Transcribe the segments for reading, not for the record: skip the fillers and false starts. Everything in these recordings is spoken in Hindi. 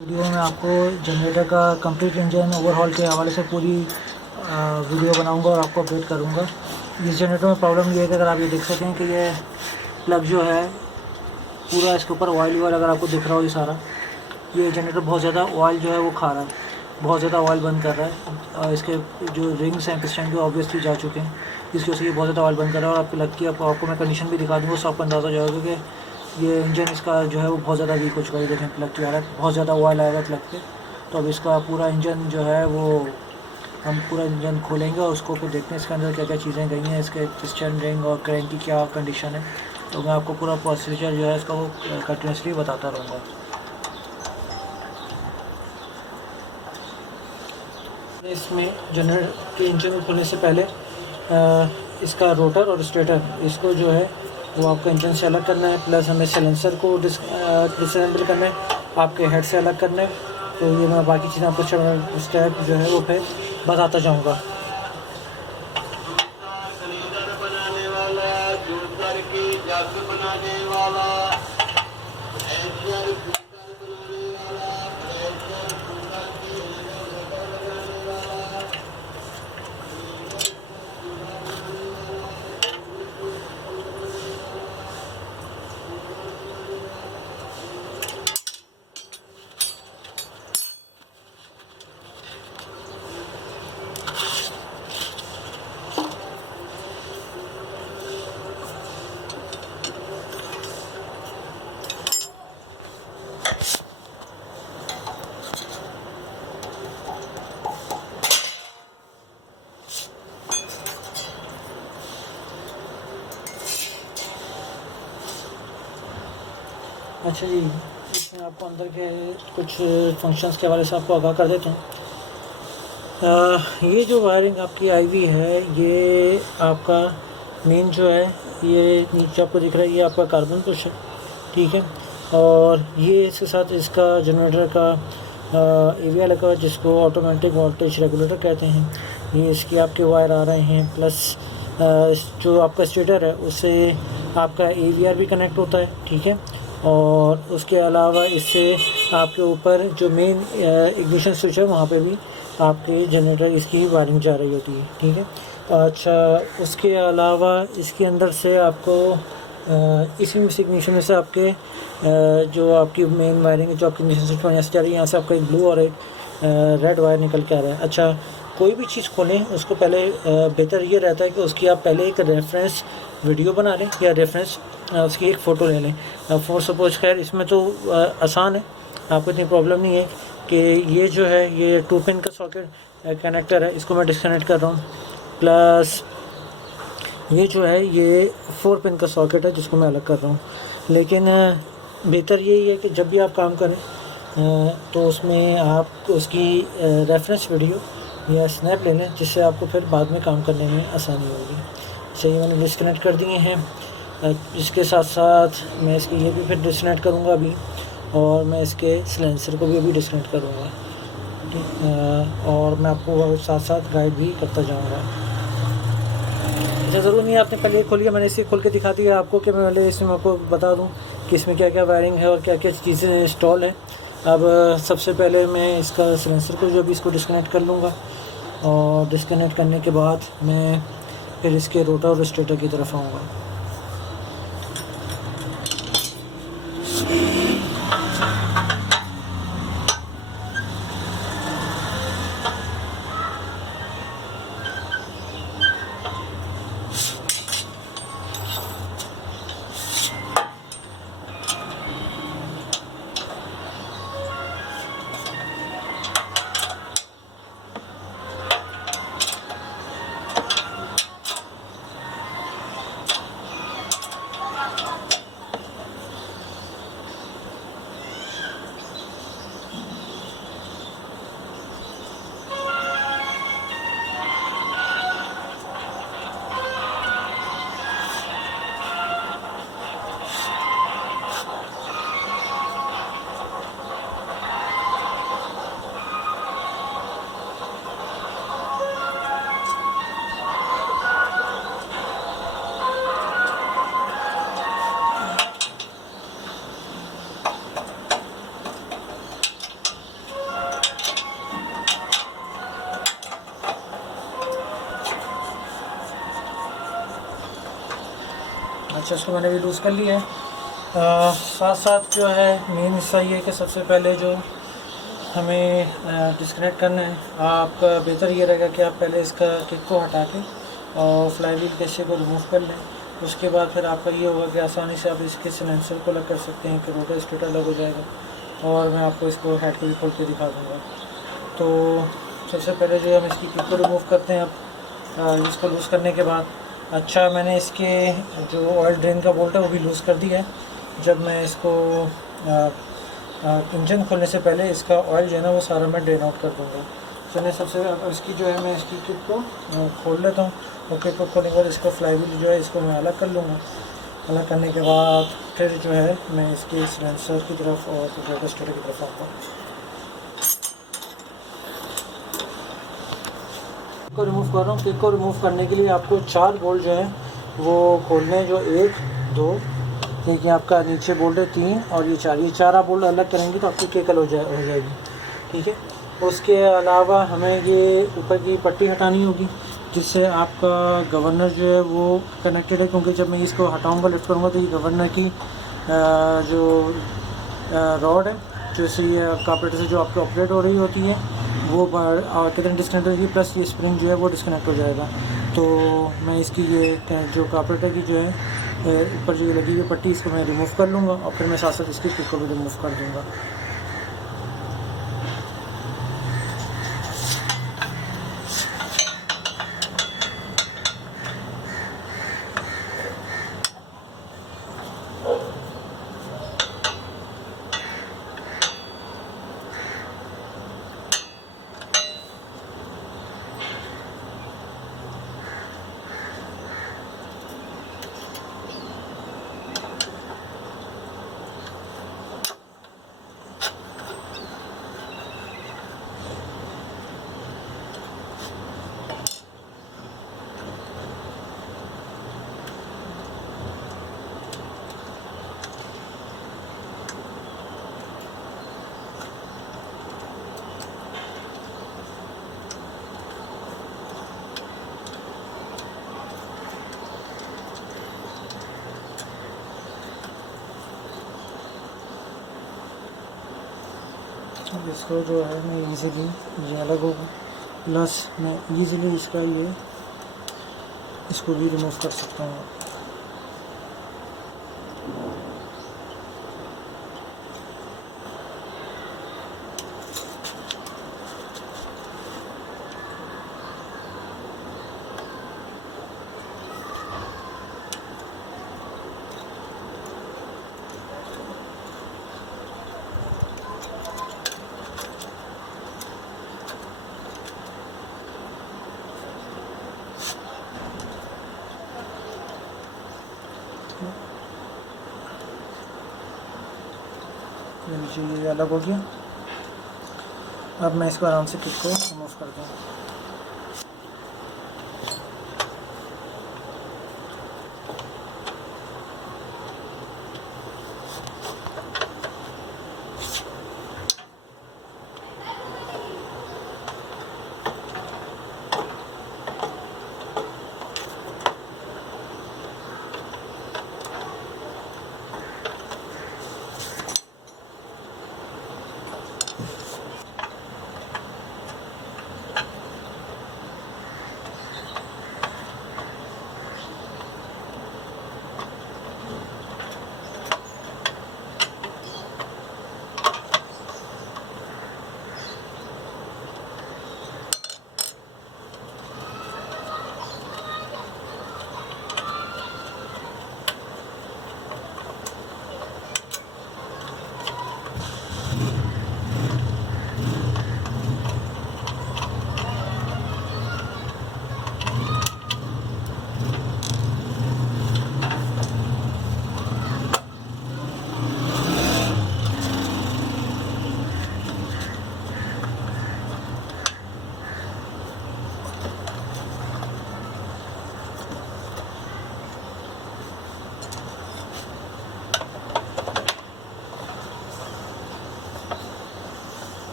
वीडियो में आपको जनरेटर का कंप्लीट इंजन ओवरहॉल के हवाले से पूरी वीडियो बनाऊंगा और आपको अपडेट करूंगा। इस जनरेटर में प्रॉब्लम ये है कि अगर आप ये देख सकें कि ये प्लग जो है पूरा इसके ऊपर ऑयल अगर आपको दिख रहा हो, ये सारा ये जनरेटर बहुत ज़्यादा ऑयल जो है वो खा रहा है, बहुत ज़्यादा ऑयल बंद कर रहा है। इसके जो रिंग्स हैं पिस्टन के ऑब्वियसली जा चुके हैं, जिसकी वजह से ये बहुत ज़्यादा ऑयल बंद कर रहा है। और आपको लगती है, आपको मैं कंडीशन भी दिखा दूँगा, उससे आपको अंदाज़ा हो जाएगा कि ये इंजन इसका जो है वो बहुत ज़्यादा वीक हो चुका है। देखें प्लग की हालत, बहुत ज़्यादा ऑयल आएगा प्लग पे। तो अब इसका पूरा इंजन जो है वो हम पूरा इंजन खोलेंगे और उसको फिर देखते हैं इसके अंदर क्या क्या चीज़ें गई हैं, इसके पिस्टन रिंग और क्रैंक की क्या कंडीशन है। तो मैं आपको पूरा प्रोसीजर जो है इसका वो कंटिन्यूसली बताता रहूँगा। इसमें जनरेटर के इंजन खोलने से पहले इसका रोटर और स्टेटर, इसको जो है वो आपको इंजन से अलग करना है, प्लस हमें साइलेंसर को डिसअसेंबल करना है, आपके हेड से अलग करना है। तो ये मैं बाकी चीज़ें आपको स्टेप जो है वो फिर बताता जाऊँगा। अच्छा जी, इसमें आपको अंदर के कुछ फंक्शंस के हवाले से आपको आगाह कर देते हैं। ये जो वायरिंग आपकी आई हुई है, ये आपका मेन जो है, ये नीचे आपको दिख रहा है, ये आपका कार्बन पुश है, ठीक है। और ये इसके साथ इसका जनरेटर का एवीआई लगा हुआ है, जिसको ऑटोमेटिक वोल्टेज रेगुलेटर कहते हैं। ये इसके आपके वायर आ रहे हैं, प्लस जो आपका स्टेटर है उससे आपका एवीआर भी कनेक्ट होता है, ठीक है। और उसके अलावा इससे आपके ऊपर जो मेन इग्निशन स्विच है वहाँ पे भी आपके जनरेटर इसकी वायरिंग जा रही होती है, ठीक है। अच्छा, उसके अलावा इसके अंदर से आपको इसी इग्निशन में से आपके जो आपकी मेन वायरिंग जो आपकी इग्निशन स्विच यहाँ से जा रही है, यहाँ से आपका एक ब्लू और एक रेड वायर निकल के आ रहा है। अच्छा, कोई भी चीज़ खोलें उसको पहले बेहतर ये रहता है कि उसकी आप पहले एक रेफरेंस वीडियो बना लें या रेफरेंस उसकी एक फ़ोटो ले लें। फॉर सपोज, खैर इसमें तो आसान है, आपको इतनी प्रॉब्लम नहीं है कि ये जो है ये 2 पिन का सॉकेट कनेक्टर है, इसको मैं डिस्कनेक्ट कर रहा हूँ। प्लस ये जो है ये 4 पिन का सॉकेट है जिसको मैं अलग कर रहा हूँ। लेकिन बेहतर यही है कि जब भी आप काम करें तो उसमें आप उसकी रेफरेंस वीडियो या स्नैप ले लें, जिससे आपको फिर बाद में काम करने में आसानी होगी। सही, मैंने डिस्कनेक्ट कर दिए हैं। इसके साथ साथ मैं इसकी ये भी फिर डिस्कनेक्ट करूँगा अभी, और मैं इसके सिलेंसर को भी अभी डिस्कनेक्ट करूँगा, और मैं आपको साथ साथ गाइड भी करता जाऊँगा। अच्छा, ज़रूर नहीं आपने पहले खोलिए, मैंने इसे खोल के दिखा दिया आपको कि मैं पहले इसमें आपको बता दूँ कि इसमें क्या क्या वायरिंग है और क्या क्या चीज़ें इंस्टॉल हैं। अब सबसे पहले मैं इसका सिलेंसर को जो भी इसको डिस्कनेक्ट कर लूँगा, और डिस्कनेक्ट करने के बाद मैं फिर इसके रोटर और स्टेटर की तरफ आऊँगा। अच्छा इसको मैंने भी लूज़ कर लिया है। साथ साथ जो है मेन हिस्सा ये है कि सबसे पहले जो हमें डिस्कनेक्ट करना है, आपका बेहतर ये रहेगा कि आप पहले इसका किक को हटा के और फ्लाई व्हील के हिस्से को रिमूव कर लें। उसके बाद फिर आपका ये होगा कि आसानी से आप इसके सिलेंसर को अलग कर सकते हैं कि रोटर स्टेटर अलग हो जाएगा। और मैं आपको इसको हेड को भी खोल के दिखा दूँगा। तो सबसे पहले जो है हम इसकी किक को रिमूव करते हैं। अब इसको लूज़ करने के बाद अच्छा मैंने इसके जो ऑयल ड्रेन का बोल्ट है वो भी लूज़ कर दिया है। जब मैं इसको इंजन खोलने से पहले इसका ऑयल जो है ना वो सारा मैं ड्रेन आउट कर दूँगा। चलिए सबसे इसकी जो है मैं इसकी किक को खोल लेता हूँ और किक को खोलने के बाद इसको फ्लाई व्हील जो है इसको मैं अलग कर लूँगा। अलग करने के बाद फिर जो है मैं इसके सिलेंसर की तरफ और रोटर स्टेटर की तरफ आऊँगा। को रिमूव कर रहा हूँ। किक को रिमूव करने के लिए आपको 4 बोल्ट जो है वो खोलने हैं, जो 1 2 देखिए आपका नीचे बोल्ट है 3 और ये 4 आप बोल्ट अलग करेंगे तो आपकी किक हो जाएगी। ठीक है। उसके अलावा हमें ये ऊपर की पट्टी हटानी होगी जिससे आपका गवर्नर जो है वो कनेक्टेड है, क्योंकि जब मैं इसको हटाऊंगा लिफ्ट करूँगा तो ये गवर्नर की जो रॉड है जो ये कार्पोरेटर से जो आपकी ऑपरेट हो रही होती है वो कितने डिस्कनेक्ट हो जाएगी, प्लस ये स्प्रिंग जो है वो डिस्कनेक्ट हो जाएगा। तो मैं इसकी ये जो कार्पोरेटर की जो है ऊपर जो लगी हुई पट्टी इसको मैं रिमूव कर लूँगा और फिर मैं साथ साथ इसकी किक को भी रिमूव कर दूँगा। इसको जो है मैं इजीली ये अलग होगा, प्लस मैं इजीली इसका ये इसको भी रिमूव कर सकता हूँ। नीचे ये अलग हो गया। अब मैं इसको आराम से किक को रिमूव कर दूँगा।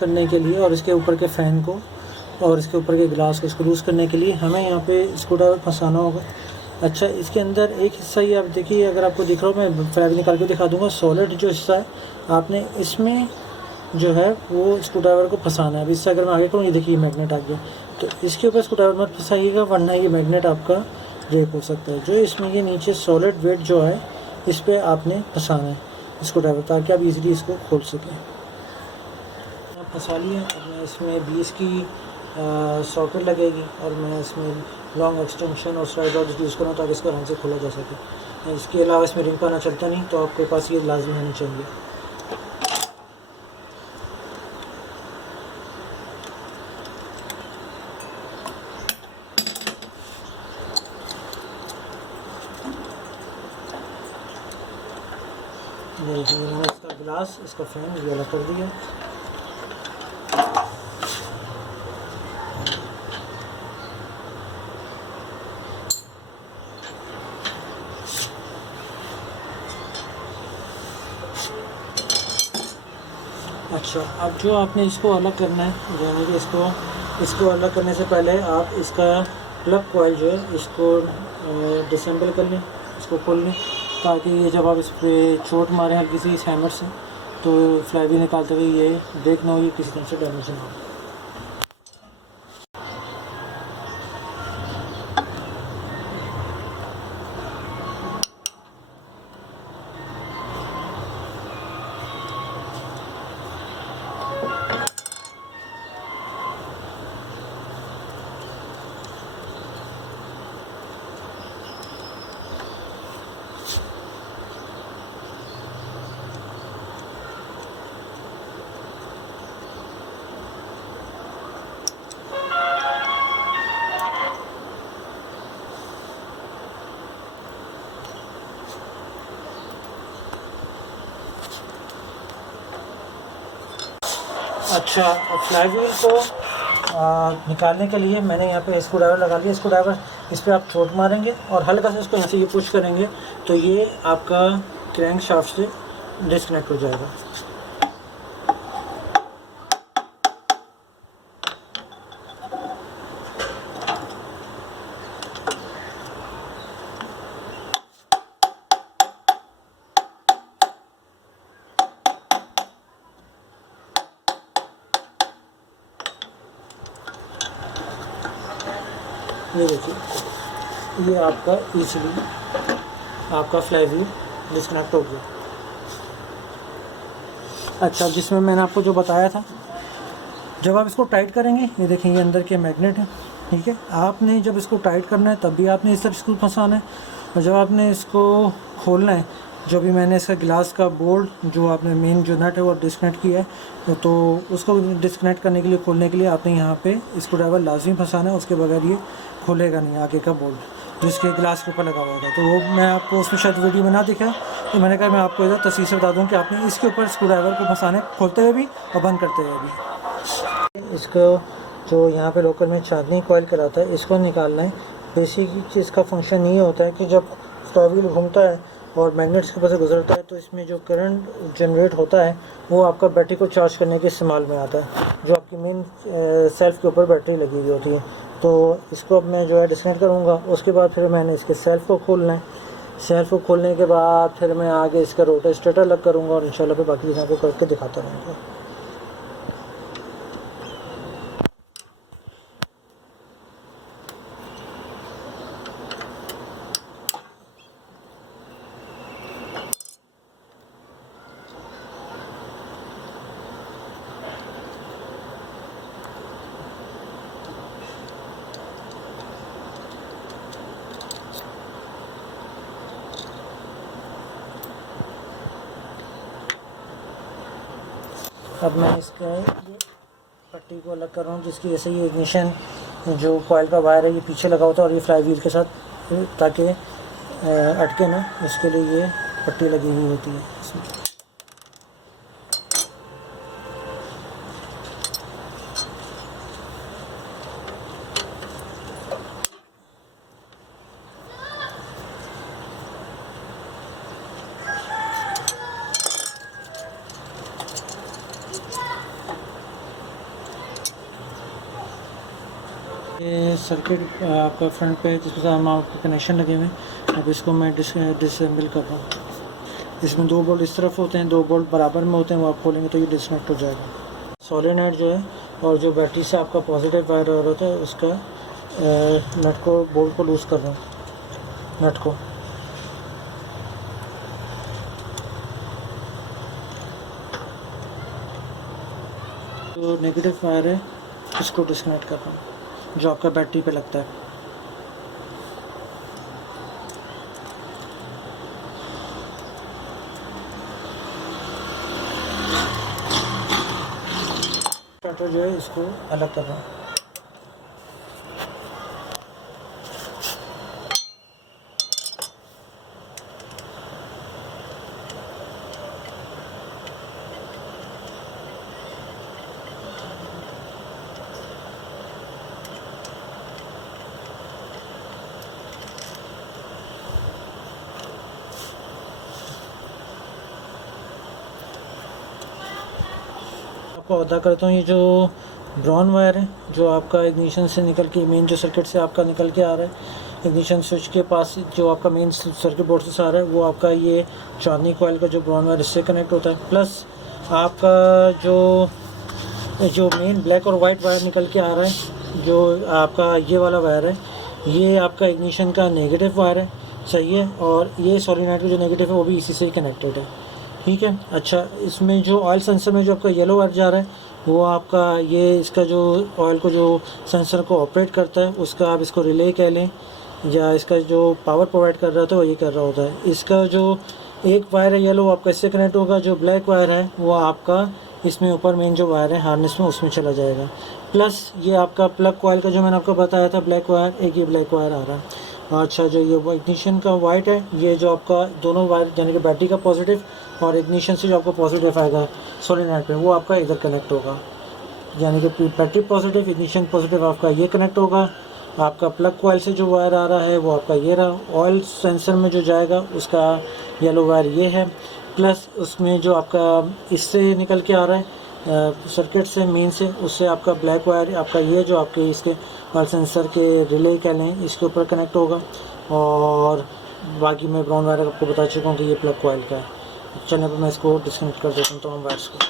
करने के लिए और इसके ऊपर के फ़ैन को और इसके ऊपर के ग्लास को इसको लूज़ करने के लिए हमें यहाँ पे स्क्रू ड्राइवर फंसाना होगा। अच्छा, इसके अंदर एक हिस्सा ये आप देखिए, अगर आपको दिख रहा हो मैं फ्लैग निकाल के दिखा दूँगा। सॉलिड जो हिस्सा है आपने इसमें जो है वो स्क्रू ड्राइवर को फंसाना है। अब इससे अगर मैं आगे करूँ, ये देखिए मैग्नेट आ गया, तो इसके ऊपर स्क्रू ड्राइवर मत फंसाइएगा वरना ये मैग्नेट आपका ब्रेक हो सकता है। जो इसमें ये नीचे सॉलिड वेट जो है इस पर आपने फंसाना है स्क्रू ड्राइवर, ताकि आप इजीली इसको खोल सकें। आप फंसा लिए। अब मैं इसमें 20 की सॉकेट लगेगी और मैं इसमें लॉन्ग एक्सटेंशन और स्लाइड रॉड यूज़ करूँ ताकि इसको आराम से खोला जा सके। इसके अलावा इसमें रिंग पाना चलता नहीं, तो आपके पास ये लाजमी होनी चाहिए। देखिए मैंने इसका ग्लास, इसका फैन ये अलग कर दिया। अच्छा, अब जो आपने इसको अलग करना है, यानी कि इसको अलग करने से पहले आप इसका प्लग कॉइल जो है इसको डिसेंबल कर लें, इसको खोल लें, ताकि ये जब आप इस पर चोट मारें हल्की सी इस हैमर से तो फ्लाईव्हील निकालते हुए ये ब्रेक ना हो, ये किसी तरह से डैमेज ना हो। अच्छा, फ्लाईव्हील को निकालने के लिए मैंने यहाँ पे स्क्रू ड्राइवर लगा लिया। स्क्रू ड्राइवर इस पर आप चोट मारेंगे और हल्का सा इसको यहाँ से ये पुश करेंगे तो ये आपका क्रैंक शाफ्ट से डिस्कनेक्ट हो जाएगा। ये देखिए, ये आपका इजीली आपका फ्लाईव्हील डिस्कनेक्ट हो गया। अच्छा, जिसमें मैंने आपको जो बताया था, जब आप इसको टाइट करेंगे, ये देखें ये अंदर के मैग्नेट है, ठीक है। आपने जब इसको टाइट करना है तब भी आपने इस तरफ स्क्रू फंसाना है, और जब आपने इसको खोलना है, जो भी मैंने इसका ग्लास का बोल्ट जो आपने मेन जो नट है वो डिस्कनेक्ट किया है, तो उसको डिस्कनेक्ट करने के लिए, खोलने के लिए आपने यहाँ पे स्क्रू ड्राइवर लाजमी फंसाना है, उसके बगैर ये खोलेगा नहीं आगे का बोल्ट जिसके ग्लास के ऊपर लगा हुआ था। तो वो मैं आपको उसमें शायद वीडियो में ना दिखा, तो मैंने कहा मैं आपको इधर तफसील से बता दूँ कि आपने इसके ऊपर स्क्रू ड्राइवर को फंसाने, खोलते हुए भी और बंद करते हुए भी। इसको जो यहाँ पे लोकल में चांदनी कॉइल कराता है, इसको निकालना है। बेसिक इसका फंक्शन ये होता है कि जब फ्लाईव्हील घूमता है और मैग्नेट्स के ऊपर से गुजरता है तो इसमें जो करंट जनरेट होता है वो आपका बैटरी को चार्ज करने के इस्तेमाल में आता है, जो आपकी मेन सेल्फ के ऊपर बैटरी लगी हुई होती है। तो इसको अब मैं जो है डिस्कनेक्ट करूँगा, उसके बाद फिर मैंने इसके सेल्फ को खोलना है। सेल्फ को खोलने के बाद फिर मैं आगे इसका रोटर स्टेटर अलग करूँगा और इंशाल्लाह फिर बाकी चीज़ों को करके दिखाता रहूँगा। अब मैं इसका ये पट्टी को अलग कर रहा हूँ, जिसकी वजह से ये इग्निशन जो कॉइल का वायर है ये पीछे लगा होता है और ये फ्लाईव्हील के साथ ताकि अटके ना, इसके लिए ये पट्टी लगी हुई होती है इसमें। ये सर्किट आपका फ्रंट पे जिसके साथ आपके कनेक्शन लगे हुए हैं। अब इसको मैं डिसम्बल कर रहा हूँ। इसमें 2 बोल्ट इस तरफ होते हैं, 2 बोल्ट बराबर में होते हैं, वो आप खोलेंगे तो ये डिस्कनेक्ट हो जाएगा। सोलेनोइड जो है और जो बैटरी से आपका पॉजिटिव वायर हो रहा है उसका नट को बोल्ट को लूज़ कर रहा हूँ, नट को। जो नेगेटिव वायर है इसको डिस्कनेक्ट कर रहा हूँ जो आपका बैटरी पे लगता है। स्टार्टर जो है इसको अलग कर रहा हूँ। आपको अदा करता हूँ, ये जो ब्राउन वायर है जो आपका इग्निशन से निकल के मेन जो सर्किट से आपका निकल के आ रहा है, इग्निशन स्विच के पास जो आपका मेन सर्किट बोर्ड से आ रहा है, वो आपका ये चांदनी कॉइल का जो ब्राउन वायर इससे कनेक्ट होता है। प्लस आपका जो मेन ब्लैक और वाइट वायर निकल के आ रहा है, जो आपका ये वाला वायर है, ये आपका इग्निशन का नेगेटिव वायर है, सही है। और ये सोलेनोइड का जो नेगेटिव है वो भी इसी से ही कनेक्टेड है, ठीक है। अच्छा, इसमें जो ऑयल सेंसर में जो आपका येलो वायर जा रहा है वो आपका ये इसका जो ऑयल को जो सेंसर को ऑपरेट करता है उसका आप इसको रिले कह लें, या इसका जो पावर प्रोवाइड कर रहा था वो ये कर रहा होता है। इसका जो एक वायर है येलो आपका इससे कनेक्ट होगा, जो ब्लैक वायर है वो आपका इसमें ऊपर मेन जो वायर है हार्नेस में उसमें चला जाएगा। प्लस ये आपका प्लग कॉइल का जो मैंने आपको बताया था ब्लैक वायर, एक ये ब्लैक वायर आ रहा है। अच्छा, जो ये इग्निशन का वाइट है, ये जो आपका दोनों वायर यानी कि बैटरी का पॉजिटिव और इग्निशन से जो आपका पॉजिटिव आएगा सोलेनोइड पे वो आपका इधर कनेक्ट होगा, यानी कि बैटरी पॉजिटिव इग्निशन पॉजिटिव आपका ये कनेक्ट होगा। आपका प्लग कॉइल से जो वायर आ रहा है वो आपका ये रहा। ऑयल सेंसर में जो जाएगा उसका येलो वायर ये है। प्लस उसमें जो आपका इससे निकल के आ रहा है सर्किट से मेन से, उससे आपका ब्लैक वायर आपका ये जो आपके इसके ऑयल सेंसर के रिले कह लें इसके ऊपर कनेक्ट होगा। और बाकी मैं ब्राउन वायर आपको बता चुका हूँ कि ये प्लग कॉइल का है। चलिए अब मैं इसको डिस्कनेक्ट कर देता हूँ तमाम वायर्स को।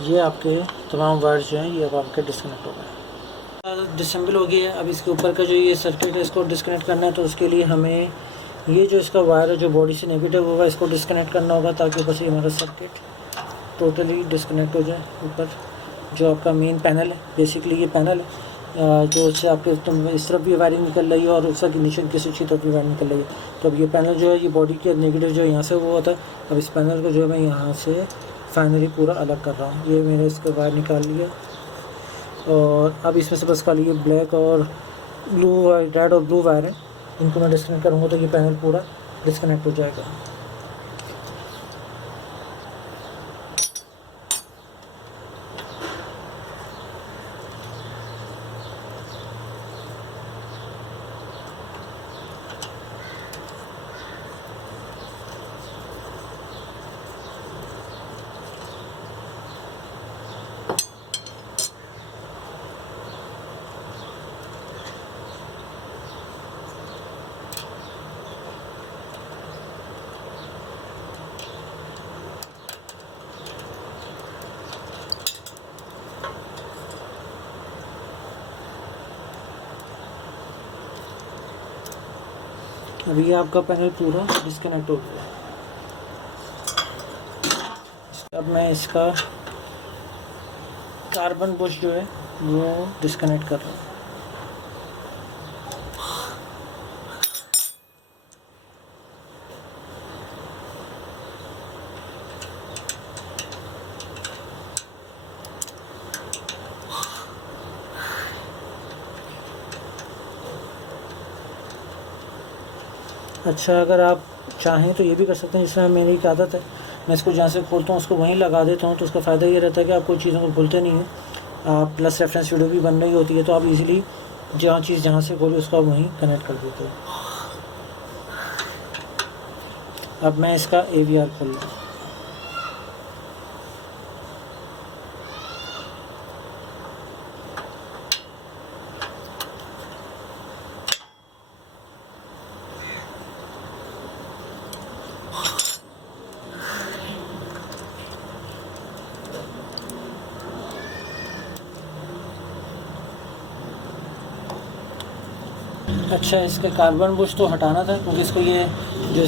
ये आपके तमाम वायर्स जो हैं ये अब आपके डिस्कनेक्ट हो गए, डिसेंबल हो गया है। अब इसके ऊपर का जो ये सर्किट है इसको डिस्कनेक्ट करना है, तो उसके लिए हमें ये जो इसका वायर है जो बॉडी से नेगेटिव होगा इसको डिस्कनेक्ट करना होगा, ताकि बस ये हमारा सर्किट टोटली डिस्कनेक्ट हो जाए। ऊपर जो आपका मेन पैनल है, बेसिकली ये पैनल है जो उससे आपके इस तरफ भी वायरिंग निकल रही है और उस इग्निशन की स्विच की तरफ भी वायरिंग निकल रही है। तो अब ये पैनल जो है ये बॉडी के नेगेटिव जो है यहाँ से वो होता है। अब इस पैनल को जो है मैं यहाँ से फाइनली पूरा अलग कर रहा हूँ। ये मैंने इसका वायर निकाल लिया और अब इसमें से बस खाली ये ब्लैक और ब्लू, रेड और ब्लू वायर है, इनको मैं डिस्कनेक्ट करूँगा तो ये पैनल पूरा डिस्कनेक्ट हो जाएगा। अभी ये आपका पैनल पूरा डिस्कनेक्ट हो गया। अब मैं इसका कार्बन बुश जो है वो डिस्कनेक्ट कर रहा हूँ। अच्छा, अगर आप चाहें तो ये भी कर सकते हैं, जिसमें मेरी एक आदत है, मैं इसको जहाँ से खोलता हूँ उसको वहीं लगा देता हूँ, तो उसका फ़ायदा ये रहता है कि आप कोई चीज़ों को भूलते नहीं हैं। प्लस रेफरेंस वीडियो भी बन रही होती है, तो आप इजीली जहाँ चीज़ जहाँ से खोले उसको आप वहीं कनेक्ट कर देते हो। अब मैं इसका AVR खोल लूँ। अच्छा, इसके कार्बन बुश तो हटाना था, क्योंकि इसको ये जो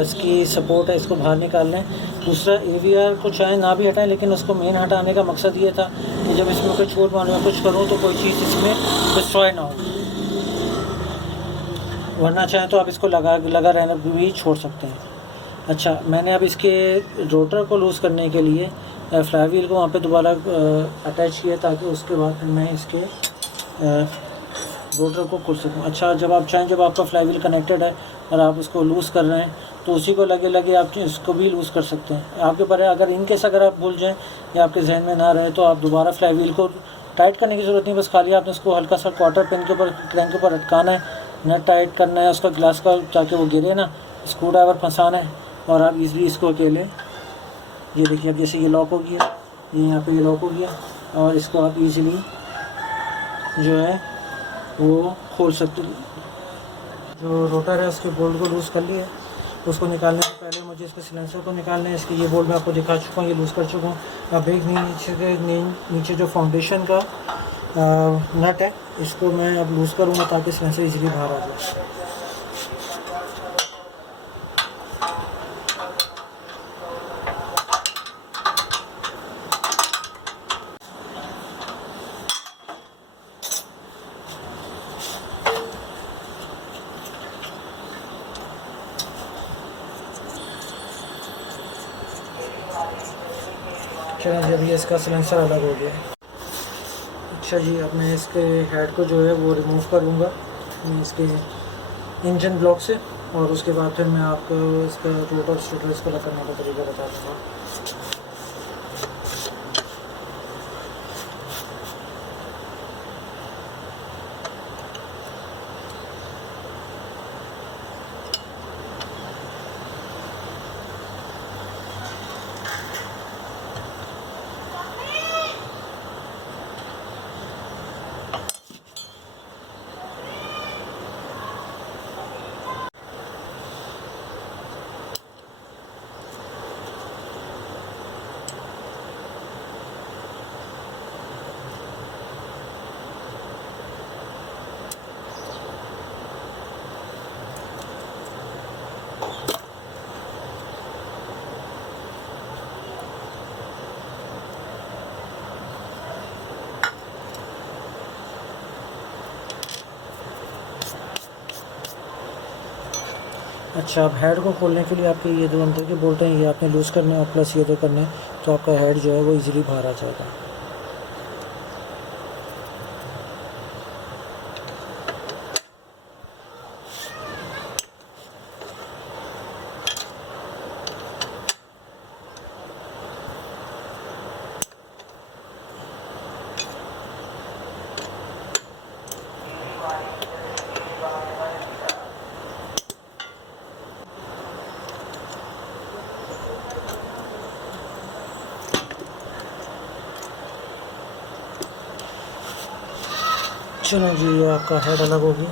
इसकी सपोर्ट है इसको बाहर निकालना है। दूसरा AVR को चाहे ना भी हटाएं, लेकिन उसको मेन हटाने का मकसद ये था कि जब इसमें कोई छोट मारने में कुछ करूँ तो कोई चीज़ इसमें डिस्ट्रॉय ना हो, वरना चाहें तो आप इसको लगा रहना भी छोड़ सकते हैं। अच्छा, मैंने अब इसके रोटर को लूज़ करने के लिए फ्लाई व्हील को वहाँ पे दोबारा अटैच किया, ताकि उसके बाद फिर मैं इसके रोटर को खोल सकूँ। अच्छा, जब आप चाहें, जब आपका फ्लाई व्हील कनेक्टेड है और आप उसको लूज़ कर रहे हैं, तो उसी को लगे लगे आप इसको भी लूज़ कर सकते हैं। आपके ऊपर है, अगर इनकेस अगर आप भूल जाएँ या आपके जहन में ना रहे, तो आप दोबारा फ्लाई व्हील को टाइट करने की ज़रूरत नहीं, बस खाली आपने इसको हल्का सा क्वार्टर पिन के ऊपर, क्रैंक के ऊपर अटकाना है, नट टाइट करना है उसका ग्लास का, ताकि वो गिरे ना, स्क्रू ड्राइवर फंसाना है, और आप इजीली इसको अकेले, ये देखिए अब जैसे ये लॉक हो गया, ये यहाँ पे ये लॉक हो गया, और इसको आप इजीली जो है वो खोल सकते हैं। जो रोटर है उसके बोल्ट को लूज़ कर लिया, उसको निकालने से पहले मुझे इसके सिलेंसर को निकालना है। इसके ये बोल्ट मैं आपको दिखा चुका हूँ, ये लूज़ कर चुका हूँ। अब एक नीचे जो फाउंडेशन का नट है, इसको मैं अब लूज़ करूँगा ताकि सिलेंसर इजीली बाहर आ जाए। चलिए जी, अभी इसका सिलेंसर अलग हो गया। अच्छा जी, अब मैं इसके हेड को जो है वो रिमूव करूँगा मैं इसके इंजन ब्लॉक से, और उसके बाद फिर मैं आपको इसका रोटर स्टूटर इसको अलग करने का तरीका बता दूँगा। अच्छा, अब हेड को खोलने के लिए आपके ये दो अंदर के बोल्ट हैं, ये आपने लूज़ करने और प्लस ये दो करने, तो आपका हेड जो है वो इजीली बाहर आ जाएगा। चलो जी, ये आपका हेड अलग हो गया।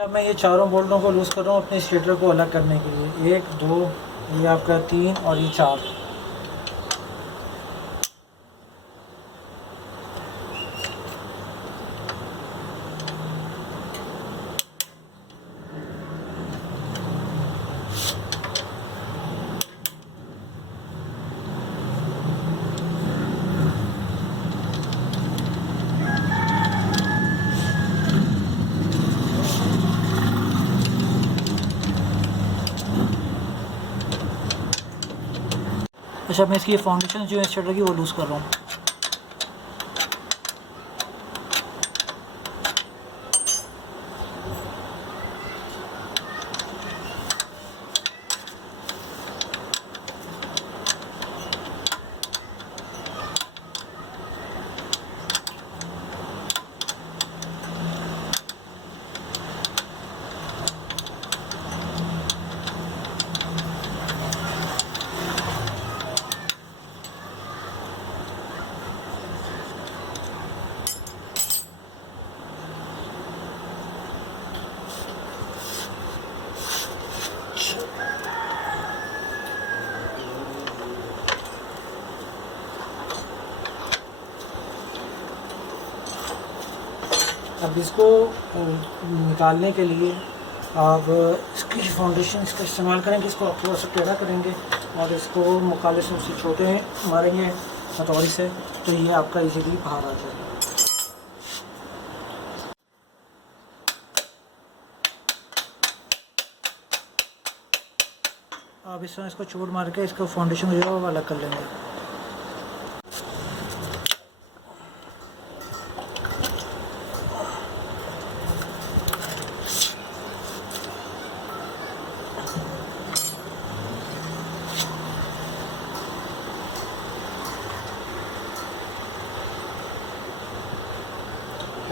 अब मैं ये चारों बोल्टों को लूज़ कर रहा हूँ अपने स्टेटर को अलग करने के लिए। 1 2, ये आपका 3 और ये 4। अच्छा, मैं इसकी फाउंडेशन जो है स्टार्टर की वो लूज़ कर रहा हूँ। अब इसको निकालने के लिए आप इसकी फाउंडेशन इसका इस्तेमाल करेंगे, इसको आप थोड़ा सा टेढ़ा करेंगे और इसको मुकाबले से उससे छोटे मारेंगे हथौड़ी से, तो ये आपका इजीली बाहर आ जाएगा। आप इस तरह इसको चोट मार के इसका फाउंडेशन जो है वो अलग कर लेंगे।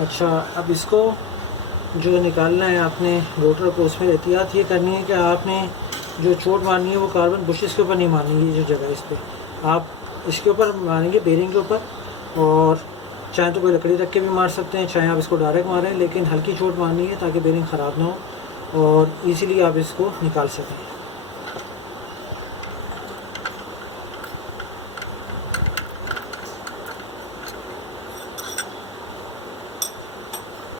अच्छा, अब इसको जो निकालना है आपने रोटर को, उसमें एहतियात ये करनी है कि आपने जो चोट मारनी है वो कार्बन बुशेस के ऊपर नहीं मारनी है। ये जो जगह है इस पर आप इसके ऊपर मारेंगे, बेरिंग के ऊपर, और चाहे तो कोई लकड़ी रख के भी मार सकते हैं, चाहे आप इसको डायरेक्ट मारें, लेकिन हल्की चोट मारनी है ताकि बेरिंग ख़राब ना हो और इजीली आप इसको निकाल सकें।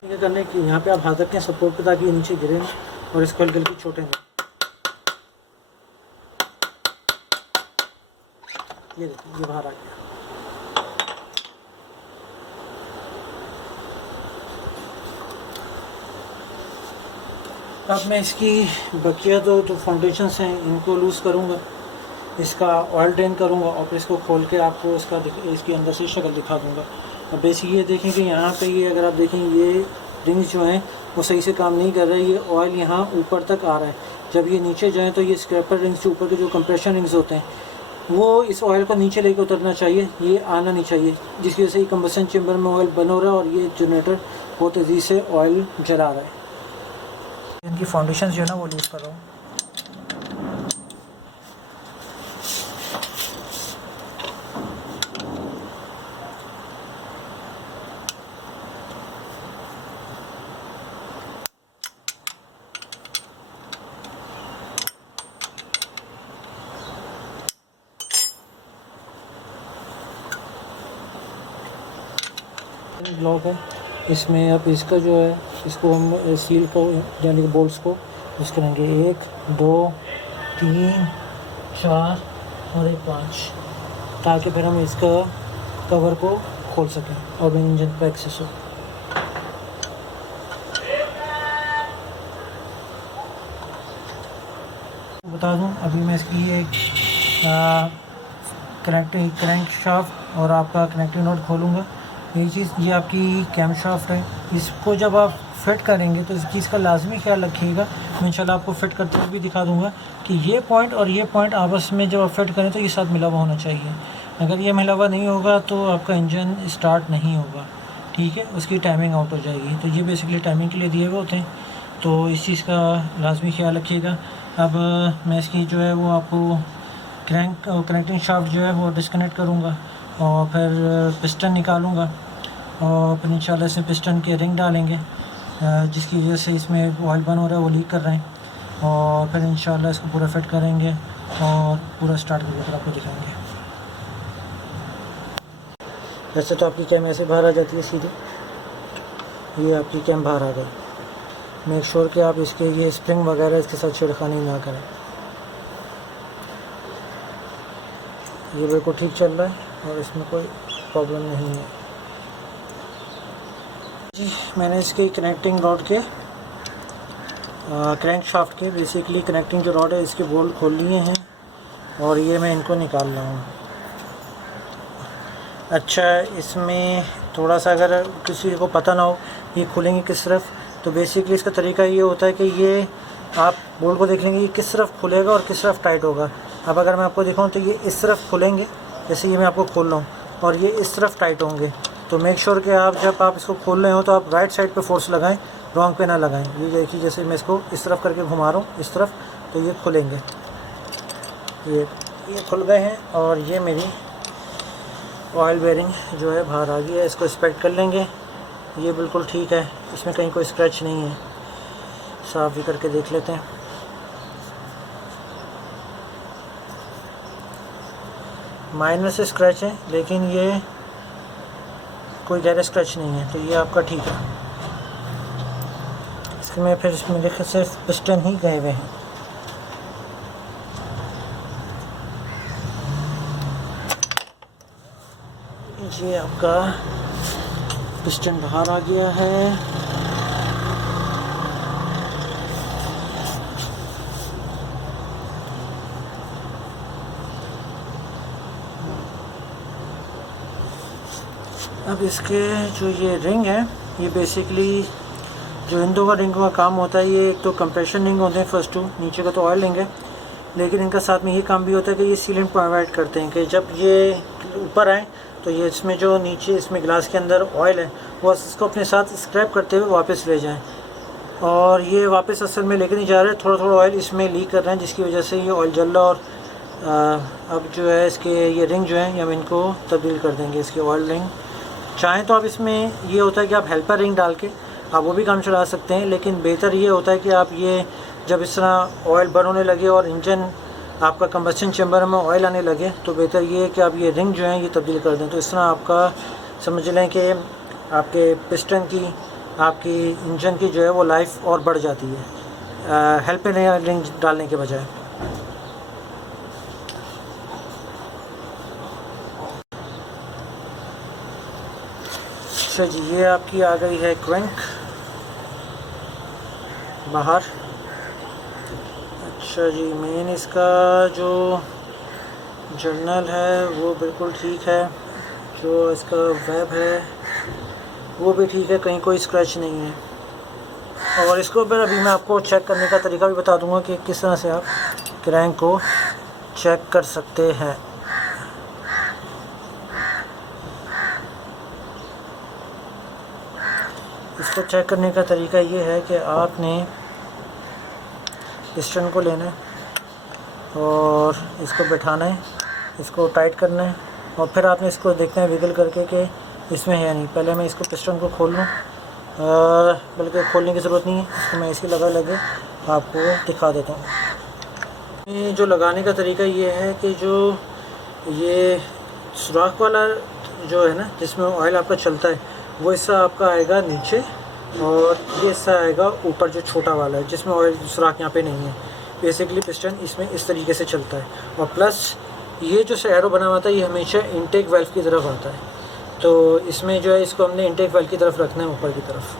ये करने की यहाँ पे आप हाथ रखें सपोर्ट पे ताकि ये नीचे गिरे ना और इसको हल्की हल्की छोटे ना। ये देखिए, ये बाहर आ गया। अब मैं इसकी बकिया जो फाउंडेशंस हैं इनको लूज़ करूँगा, इसका ऑयल ड्रेन करूँगा और फिर इसको खोल के आपको इसकी अंदर से शक्ल दिखा दूँगा। अब बेसिक ये देखें कि यहाँ पे ये अगर आप देखें ये रिंग्स जो हैं वो सही से काम नहीं कर रहे, ये ऑयल यहाँ ऊपर तक आ रहा है। जब ये नीचे जाए तो ये स्क्रैपर रिंग्स के ऊपर के जो कंप्रेशन रिंग्स होते हैं वो इस ऑयल को नीचे लेके उतरना चाहिए, ये आना नहीं चाहिए, जिसकी वजह से ये कंबसन चेम्बर में ऑयल बन हो रहा है और ये जनरेटर बहुत तेज़ी से ऑयल जला रहा है। इनकी फाउंडेशन जो है ना वो लूज़ कर रहा हूँ। ब्लॉक है, इसमें अब इसका जो है इसको हम सील को यानी कि बोल्ट्स को यूज़ करेंगे 1 2 3 4 और 1 5, ताकि फिर हम इसका कवर को खोल सकें और इंजन पर एक्सेस हो। बता दूं, अभी मैं इसकी ये क्रैंक शाफ्ट और आपका कनेक्टिंग नोट खोलूँगा। ये चीज़, ये आपकी कैम शाफ्ट है, इसको जब आप फिट करेंगे तो इस चीज़ का लाजमी ख्याल रखिएगा। मैं इंशाल्लाह आपको फिट करते हुए भी दिखा दूंगा कि ये पॉइंट और ये पॉइंट आपस में जब आप फिट करें तो ये साथ मिला हुआ होना चाहिए। अगर ये मिला हुआ नहीं होगा तो आपका इंजन स्टार्ट नहीं होगा, ठीक है, उसकी टाइमिंग आउट हो जाएगी। तो ये बेसिकली टाइमिंग के लिए दिए हुए होते हैं, तो इस चीज़ का लाजमी ख्याल रखिएगा। अब मैं इसकी जो है वो आपको कनेक्टिंग शाफ्ट जो है वो डिस्कनेक्ट करूँगा और फिर पिस्टन निकालूँगा और फिर इंशाल्लाह इसमें पिस्टन के रिंग डालेंगे, जिसकी वजह से इसमें ऑयल बर्न हो रहा है वो लीक कर रहे हैं, और फिर इंशाल्लाह इसको पूरा फिट करेंगे और पूरा स्टार्ट करके फिर आपको दिखाएंगे। वैसे तो आपकी कैम ऐसे बाहर आ जाती है सीधी, ये आपकी कैम बाहर आ गई। मेक श्योर कि आप इसके ये स्प्रिंग वगैरह इसके साथ छेड़खानी ना करें। ये बिल्कुल ठीक चल रहा है और इसमें कोई प्रॉब्लम नहीं है जी। मैंने इसके कनेक्टिंग रॉड के क्रैंक शाफ्ट के बेसिकली कनेक्टिंग जो रॉड है इसके बोल्ट खोल लिए हैं और ये मैं इनको निकाल रहा हूँ। अच्छा, इसमें थोड़ा सा अगर किसी को पता ना हो ये खुलेंगे किस तरफ, तो बेसिकली इसका तरीका ये होता है कि ये आप बोल्ट को देख लेंगे ये किस तरफ खुलेगा और किस तरफ टाइट होगा। अब अगर मैं आपको दिखाऊं तो ये इस तरफ खुलेंगे, जैसे ये मैं आपको खोल रहा हूँ, और ये इस तरफ टाइट होंगे। तो मेक श्योर कि आप जब आप इसको खोल रहे हो तो आप राइट साइड पे फोर्स लगाएं, रॉन्ग पे ना लगाएं। ये देखिए जैसे मैं इसको इस तरफ करके घुमा रहा हूँ इस तरफ, तो ये खुलेंगे। ये खुल गए हैं और ये मेरी ऑयल बेयरिंग जो है बाहर आ गई है। इसको इंस्पेक्ट कर लेंगे। ये बिल्कुल ठीक है, इसमें कहीं कोई स्क्रैच नहीं है। साफ भी करके देख लेते हैं। माइनर से स्क्रैच है लेकिन ये कोई गहरा स्क्रैच नहीं है, तो ये आपका ठीक है। इसमें फिर इसमें देखे सिर्फ पिस्टन ही गए हुए हैं। ये आपका पिस्टन बाहर आ गया है। अब इसके जो ये रिंग है, ये बेसिकली जो इन दो का रिंग का काम होता है, ये एक तो कंप्रेशन रिंग होते हैं फर्स्ट टू, नीचे का तो ऑयल रिंग है, लेकिन इनका साथ में ये काम भी होता है कि ये सीलेंट प्रोवाइड करते हैं कि जब ये ऊपर आए तो ये इसमें जो नीचे इसमें ग्लास के अंदर ऑयल है वो इसको अपने साथ स्क्रैप करते हुए वापस ले जाएं। और ये वापस असल में लेके नहीं जा रहे, थोड़ा थोड़ा ऑयल इसमें लीक कर रहे हैं, जिसकी वजह से ये ऑयल जल रहा। और अब जो है इसके ये रिंग जो है हम इनको तब्दील कर देंगे, इसकी ऑयल रिंग। चाहें तो आप इसमें ये होता है कि आप हेल्पर रिंग डाल के आप वो भी काम चला सकते हैं, लेकिन बेहतर ये होता है कि आप ये जब इस तरह ऑयल बर्न होने लगे और इंजन आपका कंबस्शन चैम्बर में ऑयल आने लगे, तो बेहतर ये है कि आप ये रिंग जो है ये तब्दील कर दें। तो इस तरह आपका समझ लें कि आपके पिस्टन की, आपकी इंजन की जो है वो लाइफ और बढ़ जाती है हेल्पर रिंग डालने के बजाय। अच्छा जी, ये आपकी आ गई है क्रैंक बाहर। अच्छा जी, मेन इसका जो जर्नल है वो बिल्कुल ठीक है, जो इसका वेब है वो भी ठीक है, कहीं कोई स्क्रैच नहीं है। और इसको फिर अभी मैं आपको चेक करने का तरीका भी बता दूंगा कि किस तरह से आप क्रैंक को चेक कर सकते हैं। इसको चेक करने का तरीका ये है कि आपने पिस्टन को लेना है और इसको बैठाना है, इसको टाइट करना है, और फिर आपने इसको देखना है विगल करके कि इसमें है नहीं। पहले मैं इसको पिस्टन को खोल लूँ, बल्कि खोलने की ज़रूरत नहीं है, इसको मैं इसकी लगे आपको दिखा देता हूँ। ये जो लगाने का तरीका ये है कि जो ये सुराख वाला जो है ना, जिसमें ऑयल आपका चलता है, वो हिस्सा आपका आएगा नीचे, और ये हिस्सा आएगा ऊपर जो छोटा वाला है, जिसमें ऑयल सुराख यहाँ पे नहीं है। बेसिकली पिस्टन इसमें इस तरीके से चलता है। और प्लस ये जो एरो बना हुआ था ये हमेशा इनटेक वाल्व की तरफ आता है, तो इसमें जो है इसको हमने इनटेक वाल्व की तरफ रखना है, ऊपर की तरफ।